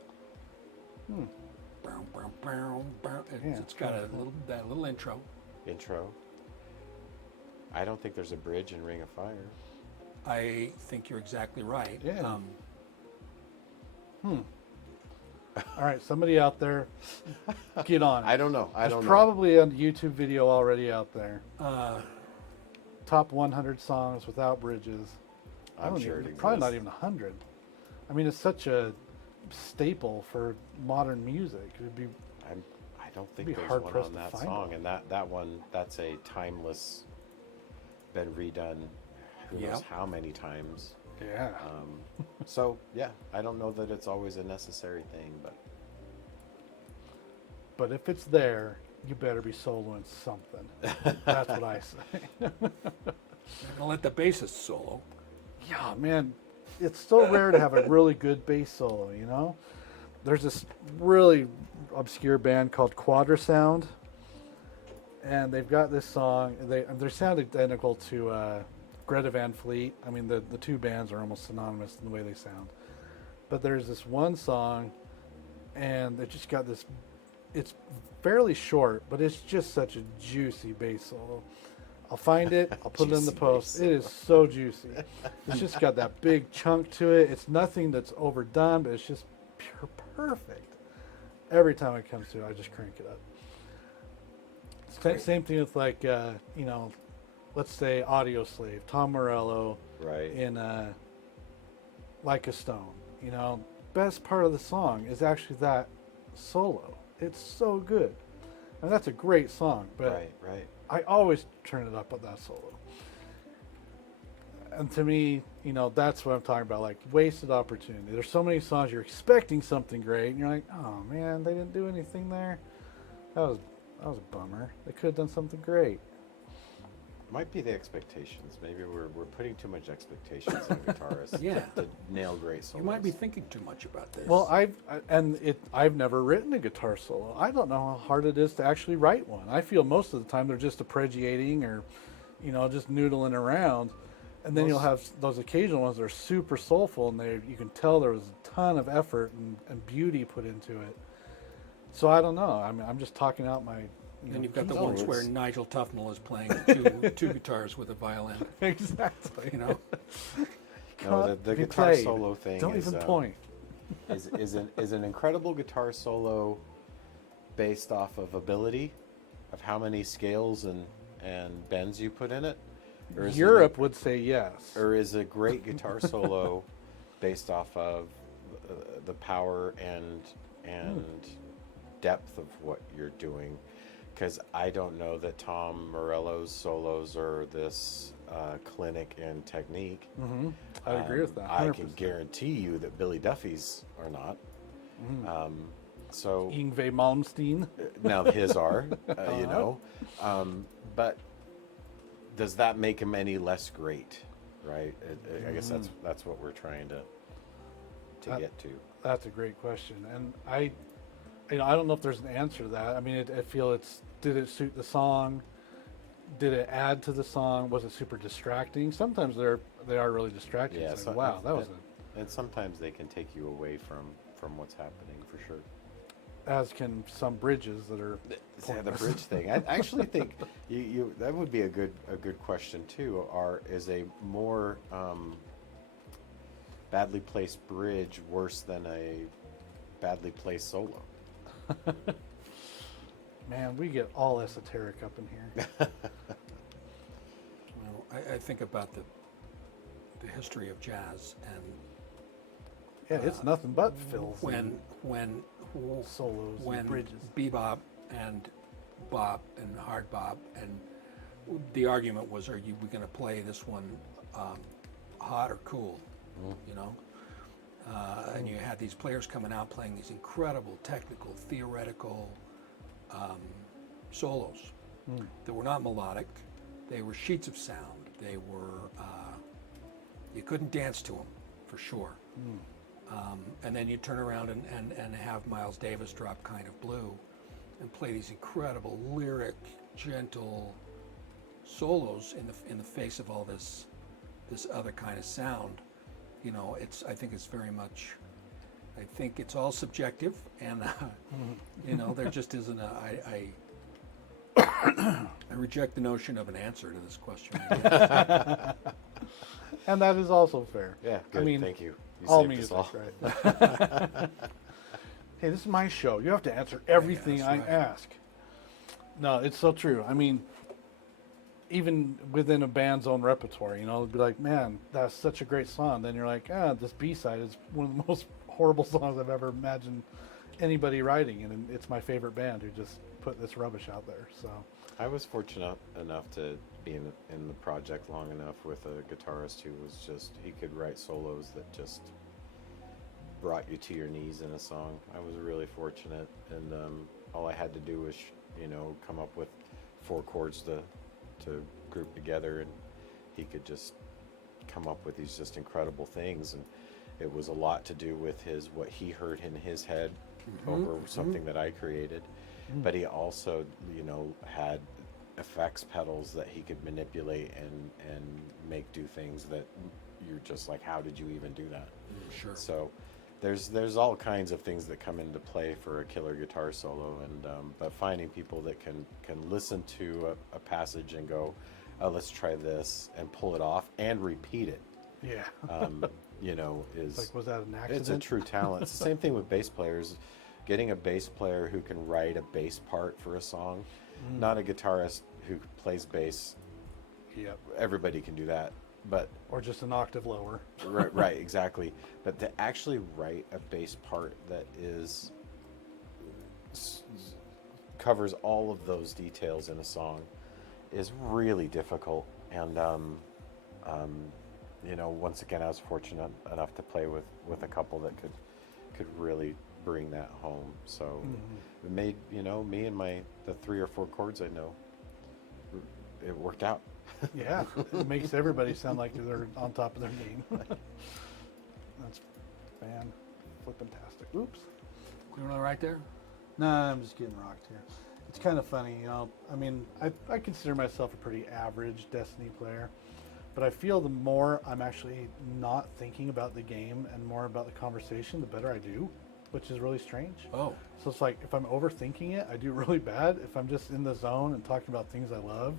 It's got that little intro. I don't think there's a bridge in Ring of Fire. I think you're exactly right. Yeah. All right, somebody out there, get on it. I don't know. There's probably a YouTube video already out there. Top 100 songs without bridges. I'm sure it probably not exists. even 100. I mean, it's such a staple for modern music. It'd be I don't think It'd be there's one hard-pressed on to that find song, one. and that one, that's a timeless, been redone who knows Yep. how many times. yeah. So yeah, I don't know that it's always a necessary thing, but But if it's there, you better be soloing something. That's what I say. I'll let the bassist solo. Yeah, man, it's so rare to have a really good bass solo, you know? There's this really obscure band called Quadrasound, and they've got this song. They sound identical to Greta Van Fleet. I mean, the two bands are almost synonymous in the way they sound. But there's this one song, and they just got this. It's fairly short, but it's just such a juicy bass solo. I'll find it. I'll put it in the Juicy post. bass It is so juicy. It's just got that big chunk to it. It's nothing that's overdone, but it's just pure perfect. Every time it comes to it, I just crank it up. Same thing with like, you know, let's say Audio Slave, Tom Morello right. in Like a Stone. You know, best part of the song is actually that solo. It's so good. And that's a great song, but Right. I always turn it up with that solo. And to me, you know, that's what I'm talking about, like wasted opportunity. There's so many songs you're expecting something great, and you're like, oh man, they didn't do anything there. That was a bummer. They could have done something great. Might be the expectations. Maybe we're putting too much expectations on guitarists Yeah. to nail great solos. You might be thinking too much about this. Well, I've never written a guitar solo. I don't know how hard it is to actually write one. I feel most of the time they're just arpeggiating or, you know, just noodling around. And then you'll have those occasional ones that are super soulful, and you can tell there was a ton of effort and beauty put into it. So I don't know. I mean, I'm just talking out my. Then you've got the No, ones where it's- Nigel Tufnell is playing two guitars with a violin. Exactly. You know, No, the Be guitar played. solo thing Don't is, even point. is an incredible guitar solo based off of ability, of how many scales and bends you put in it. Or is Europe would say yes. Or is a great guitar solo based off of the power and depth of what you're doing? Because I don't know that Tom Morello's solos are this clinic in technique. I agree with that. I 100%. can guarantee you that Billy Duffy's are not. So Yngwie Malmsteen. now his are, you know, but does that make him any less great? Right? I guess that's what we're trying to get to. That's a great question, and I don't know if there's an answer to that. I mean, I feel did it suit the song? Did it add to the song? Was it super distracting? Sometimes they are really distracting. Yeah. It's like, wow, that was And sometimes they can take you away from what's happening for sure. as can some bridges that are. Yeah, the bridge thing. I actually think you that would be a good question too. Is a more badly placed bridge worse than a badly placed solo? Man, we get all esoteric up in here. well, I think about the history of jazz and Yeah, it's nothing but fills. when solos when and bridges. bebop and bop and hard bop, and the argument was, are we going to play this one hot or cool? You know, And you had these players coming out playing these incredible technical, theoretical solos that were not melodic. They were sheets of sound. They were, you couldn't dance to them, for sure. And then you turn around and have Miles Davis drop Kind of Blue and play these incredible, lyric, gentle solos in the face of all this other kind of sound. You know, I think it's very much, I think it's all subjective, and you know, there just isn't I reject the notion of an answer to this question. And that is also fair. Yeah, good. I mean, Thank you. You all saved music, us all. right? Hey, this is my show. You have to answer everything that's I right. ask. No, it's so true. I mean, even within a band's own repertoire, you know, it'd be like, man, that's such a great song. Then you're like, this B-side is one of the most horrible songs I've ever imagined anybody writing, and it's my favorite band who just put this rubbish out there. So I was fortunate enough to be in the project long enough with a guitarist who was just, he could write solos that just brought you to your knees in a song. I was really fortunate, and all I had to do was, you know, come up with 4 chords to group together, and he could just come up with these just incredible things. And it was a lot to do with what he heard in his head over something that I created. But he also, you know, had effects pedals that he could manipulate and make do things that you're just like, how did you even do that? Sure. So there's all kinds of things that come into play for a killer guitar solo, and but finding people that can listen to a passage and go, oh, let's try this, and pull it off and repeat it. yeah, You know, is like, was that an accident? it's a true talent. It's the same thing with bass players. Getting a bass player who can write a bass part for a song, not a guitarist who plays bass. Yep. Everybody can do that, but Or just an octave lower. right, exactly. But to actually write a bass part that covers all of those details in a song is really difficult. And you know, once again, I was fortunate enough to play with a couple that could really bring that home. So it made, you know, me and the 3 or 4 chords I know, it worked out. Yeah, it makes everybody sound like they're on top of their game. That's fan-flippin-tastic. Oops. Doing all right there? Nah, I'm just getting rocked here. It's kind of funny, you know. I mean, I consider myself a pretty average Destiny player, but I feel the more I'm actually not thinking about the game and more about the conversation, the better I do, which is really strange. Oh, So it's like, if I'm overthinking it, I do really bad. If I'm just in the zone and talking about things I love,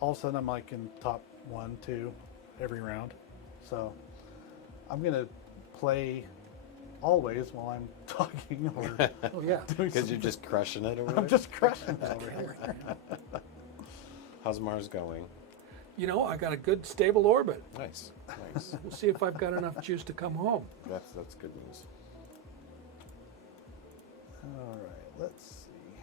all of a sudden I'm like in top 1, 2 every round. So I'm going to play always while I'm talking or oh yeah. doing Because you're something. just crushing it over I'm there. just crushing it over here. How's Mars going? You know, I got a good stable orbit. Nice, nice. We'll see if I've got enough juice to come home. That's good news. All right, let's see.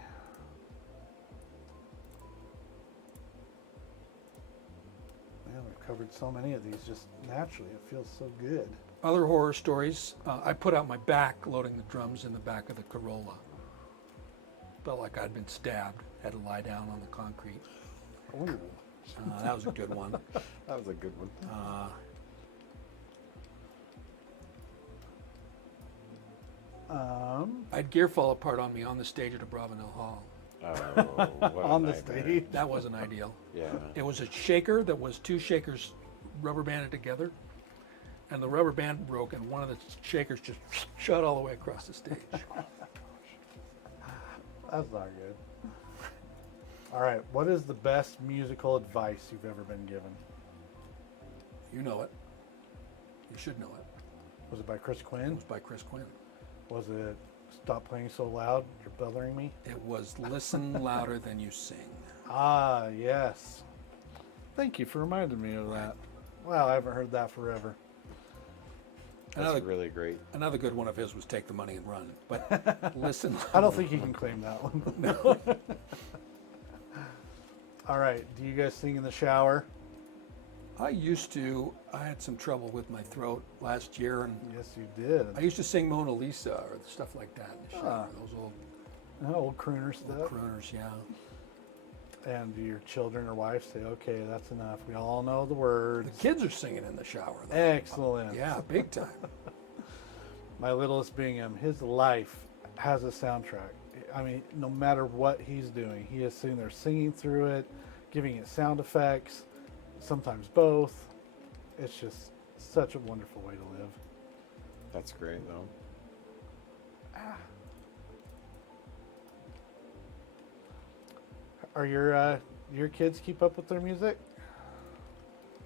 Man, we've covered so many of these just naturally. It feels so good. Other horror stories. I put out my back loading the drums in the back of the Corolla. Felt like I'd been stabbed. Had to lie down on the concrete. Ooh. That was a good one. That was a good one. I had gear fall apart on me on the stage at a Bravenel Hall. Oh, what a On the nightmare. stage. That wasn't ideal. Yeah. It was a shaker that was 2 shakers rubber banded together, and the rubber band broke, and one of the shakers just shot all the way across the stage. That's not good. All right, what is the best musical advice you've ever been given? You know it. You should know it. Was it by Chris It Quinn? was by Chris Quinn. Was it Stop Playing So Loud, You're Bothering Me? It was Listen Louder Than You Sing. Ah, yes. Thank you for reminding me of that. Wow, I haven't heard that forever. That's Another, really great. another good one of his was Take the Money and Run. But listen. I don't think you can claim that one. No. All right, do you guys sing in the shower? I used to. I had some trouble with my throat last year, and Yes, you did. I used to sing Mona Lisa or stuff like that in the shower. Those Old crooner old stuff. crooners, yeah. And your children or wife say, okay, that's enough. We all know the words. The kids are singing in the shower, though. Excellent. Yeah, big time. My littlest Bingham, his life has a soundtrack. I mean, no matter what he's doing, he is sitting there singing through it, giving it sound effects, sometimes both. It's just such a wonderful way to live. That's great, though. Are your kids keep up with their music?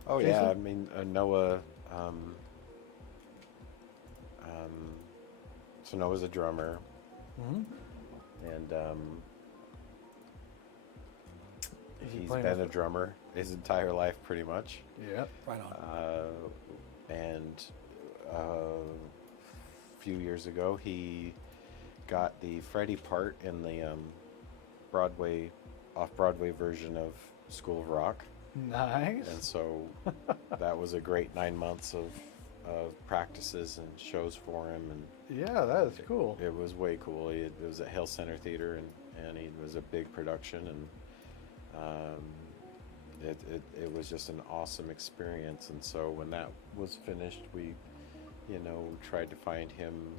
Oh Jason? yeah, I mean Noah. So Noah's a drummer, Mm-hmm. and he he's playing been with- a drummer his entire life, pretty much. Yep. Right on. And a few years ago, he got the Freddie part in the off-Broadway version of School of Rock. Nice. And so that was a great 9 months of practices and shows for him, and Yeah, that is cool. it was way cool. It was at Hill Center Theater, and it was a big production, and it was just an awesome experience. And so when that was finished, we, tried to find him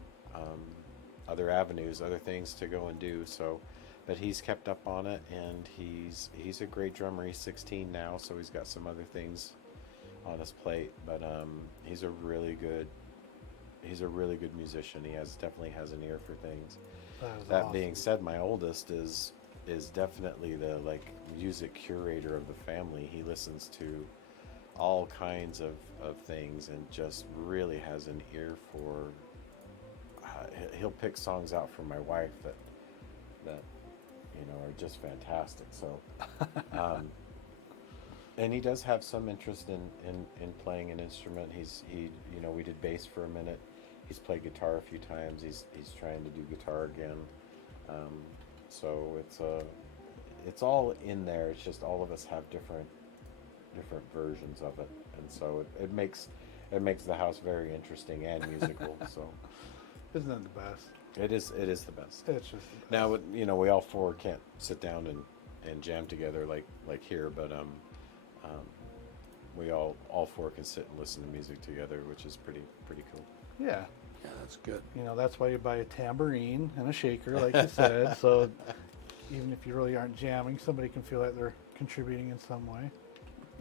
other avenues, other things to go and do. So, but he's kept up on it, and he's a great drummer. He's 16 now, so he's got some other things on his plate. But he's a really good musician. He definitely has an ear for things. That awesome. being said, my oldest is definitely the music curator of the family. He listens to all kinds of things and just really has an ear for. He'll pick songs out for my wife that are just fantastic. So, and he does have some interest in playing an instrument. We did bass for a minute. He's played guitar a few times. He's trying to do guitar again. So it's all in there. It's just all of us have different versions of it, and so it makes the house very interesting and musical. So Isn't that the best? it is the best. It's just Now, we all four can't sit down and jam together like here, but we all four can sit and listen to music together, which is pretty cool. yeah. Yeah, that's good. That's why you buy a tambourine and a shaker, like you said. So even if you really aren't jamming, somebody can feel like they're contributing in some way.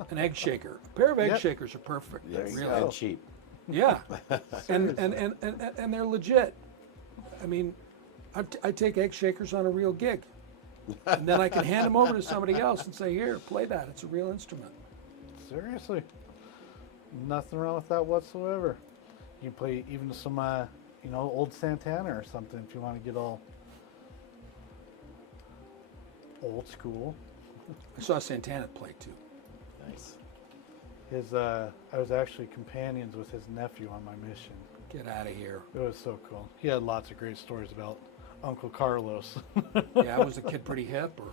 An egg shaker. A pair of egg Yep. shakers are perfect. Yes, you Really. go. and cheap. Yeah. and they're legit. I mean, I take egg shakers on a real gig. And then I can hand them over to somebody else and say, here, play that. It's a real instrument. Seriously. Nothing wrong with that whatsoever. You can play even some, old Santana or something if you want to get all old school. I saw Santana play too. Nice. I was actually companions with his nephew on my mission. Get out of here. It was so cool. He had lots of great stories about Uncle Carlos. Yeah, was the kid pretty hip? Or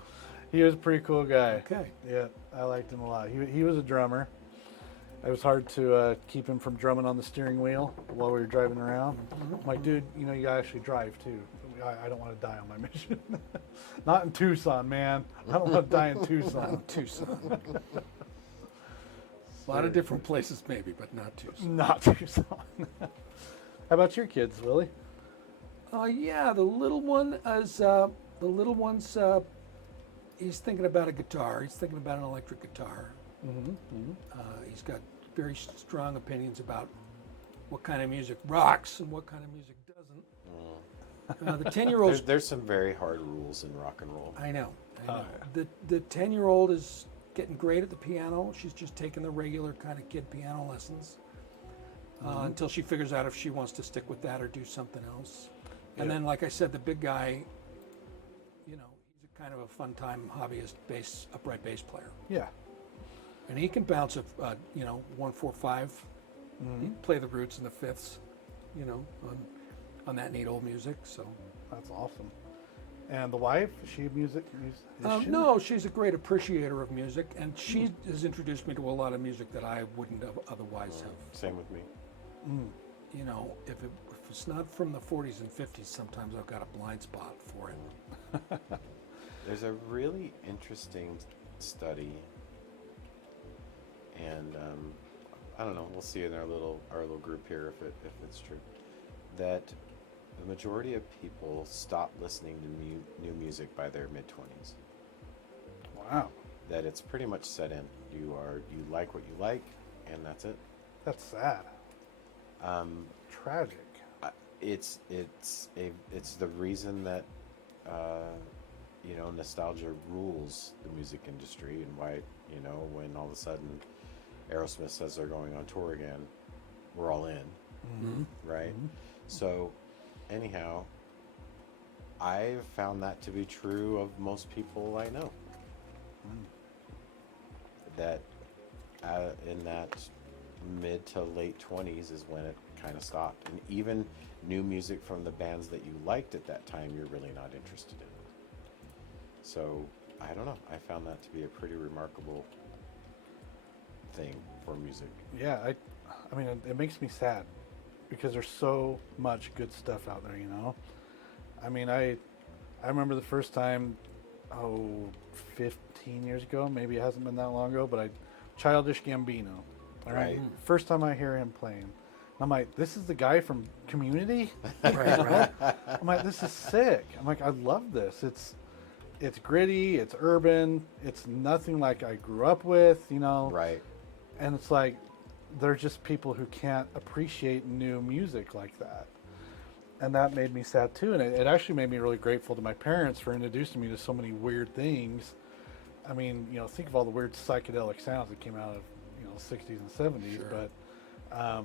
He was a pretty cool guy. okay. Yeah, I liked him a lot. He was a drummer. It was hard to keep him from drumming on the steering wheel while we were driving around. I'm like, dude, you gotta actually drive too. I don't want to die on my mission. Not in Tucson, man. I don't want to die in Tucson. Tucson. A lot of different places maybe, but not Tucson. Not Tucson. How about your kids, Willie? Yeah, the little one is he's thinking about a guitar. He's thinking about an electric guitar. He's got very strong opinions about what kind of music rocks and what kind of music doesn't. The 10-year-old. There's some very hard rules in rock and roll. I know. The 10-year-old is getting great at the piano. She's just taking the regular kind of kid piano lessons until she figures out if she wants to stick with that or do something else. And then, like I said, the big guy, he's a kind of a fun-time hobbyist upright bass player. Yeah. And he can bounce a 1-4-5. He can play the roots and the fifths, on that neat old music. So That's awesome. And the wife, is she a musician? No, she's a great appreciator of music, and she has introduced me to a lot of music that I wouldn't have otherwise have. Same with me. You know, if it's not from the 40s and 50s, sometimes I've got a blind spot for it. There's a really interesting study, and I don't know. We'll see in our little group here if it's true, that the majority of people stop listening to new music by their mid-20s. Wow. That it's pretty much set in. You like what you like, and that's it. That's sad. Tragic. It's the reason that nostalgia rules the music industry, and why when all of a sudden Aerosmith says they're going on tour again, we're all in, right? So anyhow, I've found that to be true of most people I know. That in that mid to late 20s is when it kind of stopped, and even new music from the bands that you liked at that time, you're really not interested in. So I don't know. I found that to be a pretty remarkable thing for music. Yeah, I mean, it makes me sad because there's so much good stuff out there, I mean, I remember the first time, 15 years ago, maybe it hasn't been that long ago, but Childish Gambino. All right. First time I hear him playing, I'm like, this is the guy from Community? Right. I'm like, this is sick. I'm like, I love this. It's gritty, it's urban, it's nothing like I grew up with, Right. And it's like, they're just people who can't appreciate new music like that. And that made me sad too. And it actually made me really grateful to my parents for introducing me to so many weird things. I mean, think of all the weird psychedelic sounds that came out of, 60s and 70s, Sure. but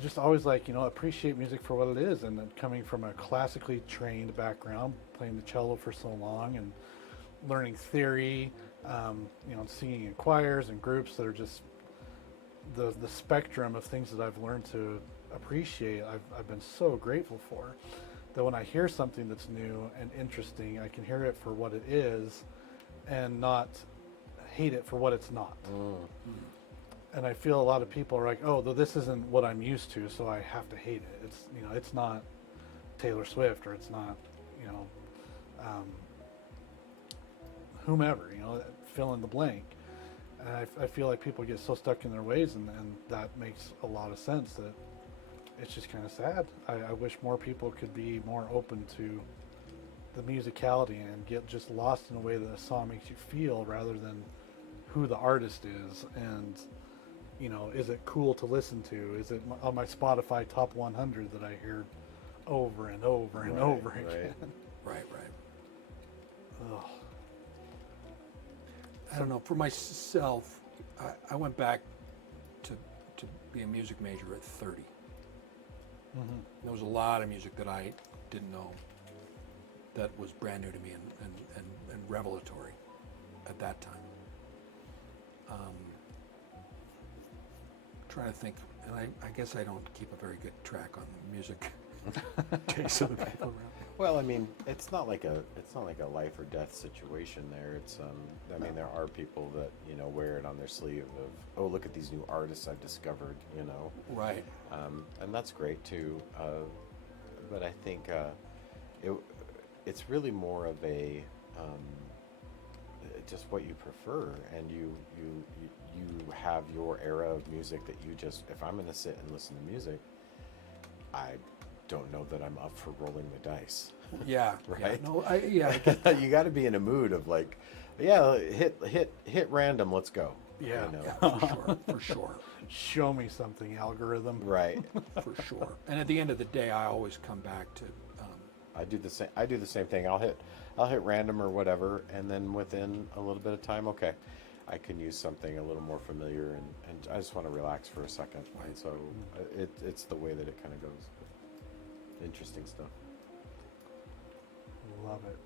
just always appreciate music for what it is. And then coming from a classically trained background, playing the cello for so long and learning theory, singing in choirs and groups that are just the spectrum of things that I've learned to appreciate, I've been so grateful for, that when I hear something that's new and interesting, I can hear it for what it is and not hate it for what it's not. And I feel a lot of people are like, oh, though this isn't what I'm used to, so I have to hate it. It's it's not Taylor Swift, or it's not whomever, fill in the blank. And I feel like people get so stuck in their ways, and that makes a lot of sense. That it's just kind of sad. I wish more people could be more open to the musicality and get just lost in a way that a song makes you feel, rather than who the artist is and is it cool to listen to? Is it on my Spotify top 100 that I hear over and over and over again? Right. Ugh. I don't know. For myself, I went back to be a music major at 30. There was a lot of music that I didn't know that was brand new to me and revelatory at that time. Trying to think, and I guess I don't keep a very good track on the music taste of the people around. Well, I mean, it's not like a life or death situation there. It's I mean, there are people that wear it on their sleeve of, oh, look at these new artists I've discovered, Right. And that's great too. But I think it's really more of a just what you prefer, and you have your era of music that you just, if I'm going to sit and listen to music, I don't know that I'm up for rolling the dice. Yeah. Right. Yeah, no, I get that. You got to be in a mood of like, yeah, hit random, let's go. Yeah. Yeah, for sure. Show me something, algorithm. Right. For sure. And at the end of the day, I always come back to. I do the same thing. I'll hit random or whatever, and then within a little bit of time, okay, I can use something a little more familiar, and I just want to relax for a second. And so it's the way that it kind of goes. Interesting stuff. Love it.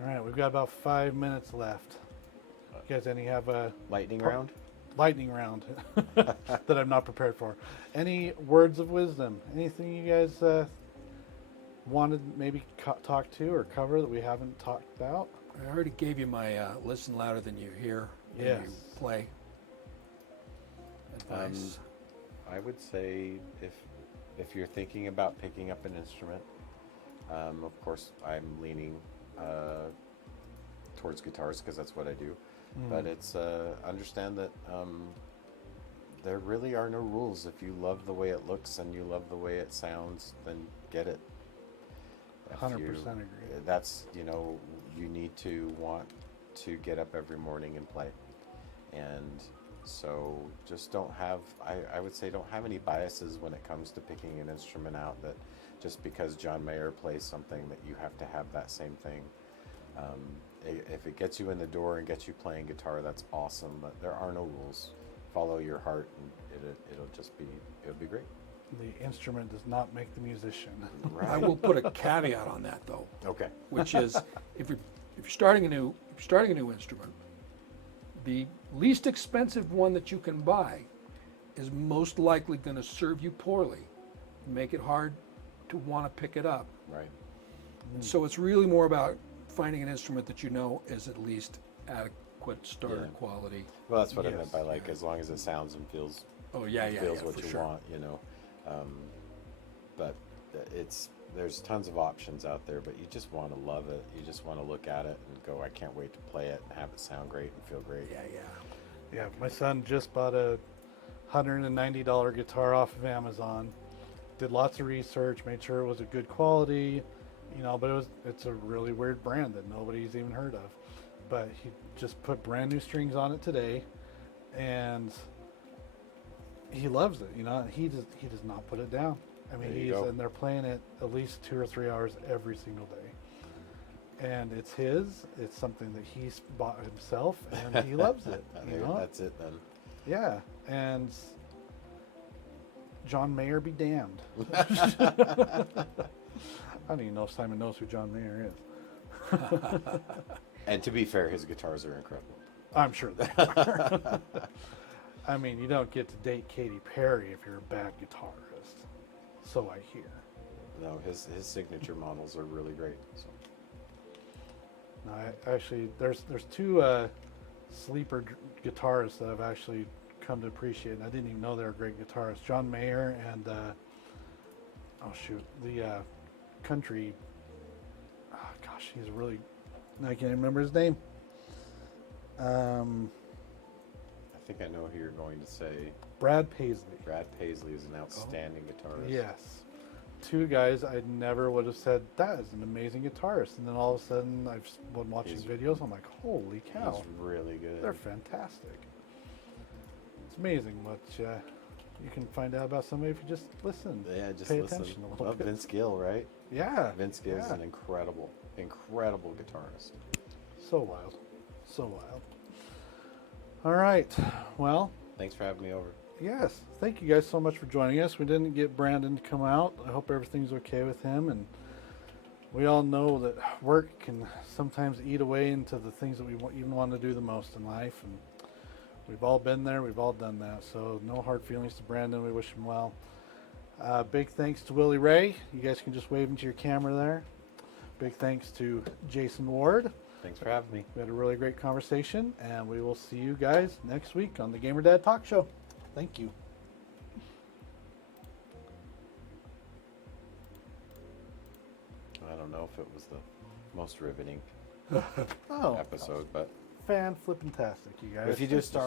All right, we've got about 5 minutes left. You guys have a lightning round? Lightning round that I'm not prepared for. Any words of wisdom? Anything you guys wanted maybe talk to or cover that we haven't talked about? I already gave you my listen louder than you hear when Yes. you play advice. I would say if you're thinking about picking up an instrument, of course I'm leaning towards guitars because that's what I do. But it's understand that there really are no rules. If you love the way it looks and you love the way it sounds, then get it. If 100% you- agree. That's, you need to want to get up every morning and play. And so just don't have, I would say don't have any biases when it comes to picking an instrument out, that just because John Mayer plays something that you have to have that same thing. If it gets you in the door and gets you playing guitar, that's awesome, but there are no rules. Follow your heart and it'll be great. The instrument does not make the musician. Right. I will put a caveat on that though, Okay. which is if you're starting a new instrument, the least expensive one that you can buy is most likely going to serve you poorly, make it hard to want to pick it up. Right. So it's really more about finding an instrument that you know is at least adequate starter quality. Well, that's what I Yes. meant by like, as long as it sounds and feels Oh yeah, feels what for you sure. want, but there's tons of options out there, but you just want to love it. You just want to look at it and go, I can't wait to play it and have it sound great and feel great. Yeah. Yeah, my son just bought a $190 guitar off of Amazon. Did lots of research, made sure it was a good quality, but it's a really weird brand that nobody's even heard of. But he just put brand new strings on it today, and he loves it. He does not put it down. I mean, There you go. and they're playing it at least 2 or 3 hours every single day. And it's his. It's something that he's bought himself, and he loves it. That's it then. Yeah, and John Mayer be damned. I don't even know if Simon knows who John Mayer is. And to be fair, his guitars are incredible. I'm sure they are. I mean, you don't get to date Katy Perry if you're a bad guitarist. So I hear. No, his signature models are really great. So. No, there's two sleeper guitarists that I've actually come to appreciate, and I didn't even know they were great guitarists. John Mayer and the country. Oh gosh, he's really. I can't remember his name. I think I know who you're going to say. Brad Paisley. Brad Paisley is an outstanding guitarist. Yes. Two guys I never would have said, that is an amazing guitarist. And then all of a sudden, I've been watching videos, I'm like, holy cow. He's really good. They're fantastic. It's amazing what you can find out about somebody if you just listen. Yeah, just pay listen. attention a little Love bit. Vince Gill, right? Yeah. Vince Gill is yeah. an incredible guitarist. So wild. So wild. All right. Well, Thanks for having me over. yes. Thank you guys so much for joining us. We didn't get Brandon to come out. I hope everything's okay with him. And we all know that work can sometimes eat away into the things that we even want to do the most in life. And we've all been there. We've all done that. So no hard feelings to Brandon. We wish him well. Big thanks to Willy Ray. You guys can just wave into your camera there. Big thanks to Jason Ward. Thanks for having me. We had a really great conversation, and we will see you guys next week on the GamerDad Talk Show. Thank you. I don't know if it was the most riveting Oh, episode, but fan-flippin-tastic, you guys. if you do Star